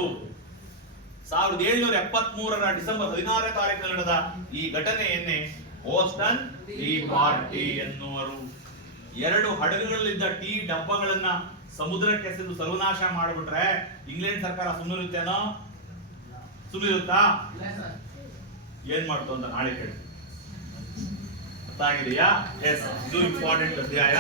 1773 ಡಿಸೆಂಬರ್ 16ನೇ ತಾರೀಕು ನಡೆದ ಈ ಘಟನೆಯನ್ನೇ ಬೋಸ್ಟನ್ ಟೀ ಪಾರ್ಟಿ ಎನ್ನುವರು. 2 ಹಡಗುಗಳಲ್ಲಿದ್ದ ಟೀ ಡಬ್ಬಗಳನ್ನ ಸಮುದ್ರಕ್ಕೆ ಎಸೆದು ಸರ್ವನಾಶ ಮಾಡಿಬಿಟ್ರೆ ಇಂಗ್ಲೆಂಡ್ ಸರ್ಕಾರ ಸುಮ್ಮನಿರುತ್ತೇನೋ? ಸುಮ್ಮನಿರುತ್ತಾ? ಏನ್ ಮಾಡ್ತು ಅಂತ ನಾಳೆ ಕೇಳಿ. ಅರ್ಥ ಆಗಿದೆಯಾ? ಎಸ್, ಇದು ಇಂಪಾರ್ಟೆಂಟ್ ಅಧ್ಯಾಯ.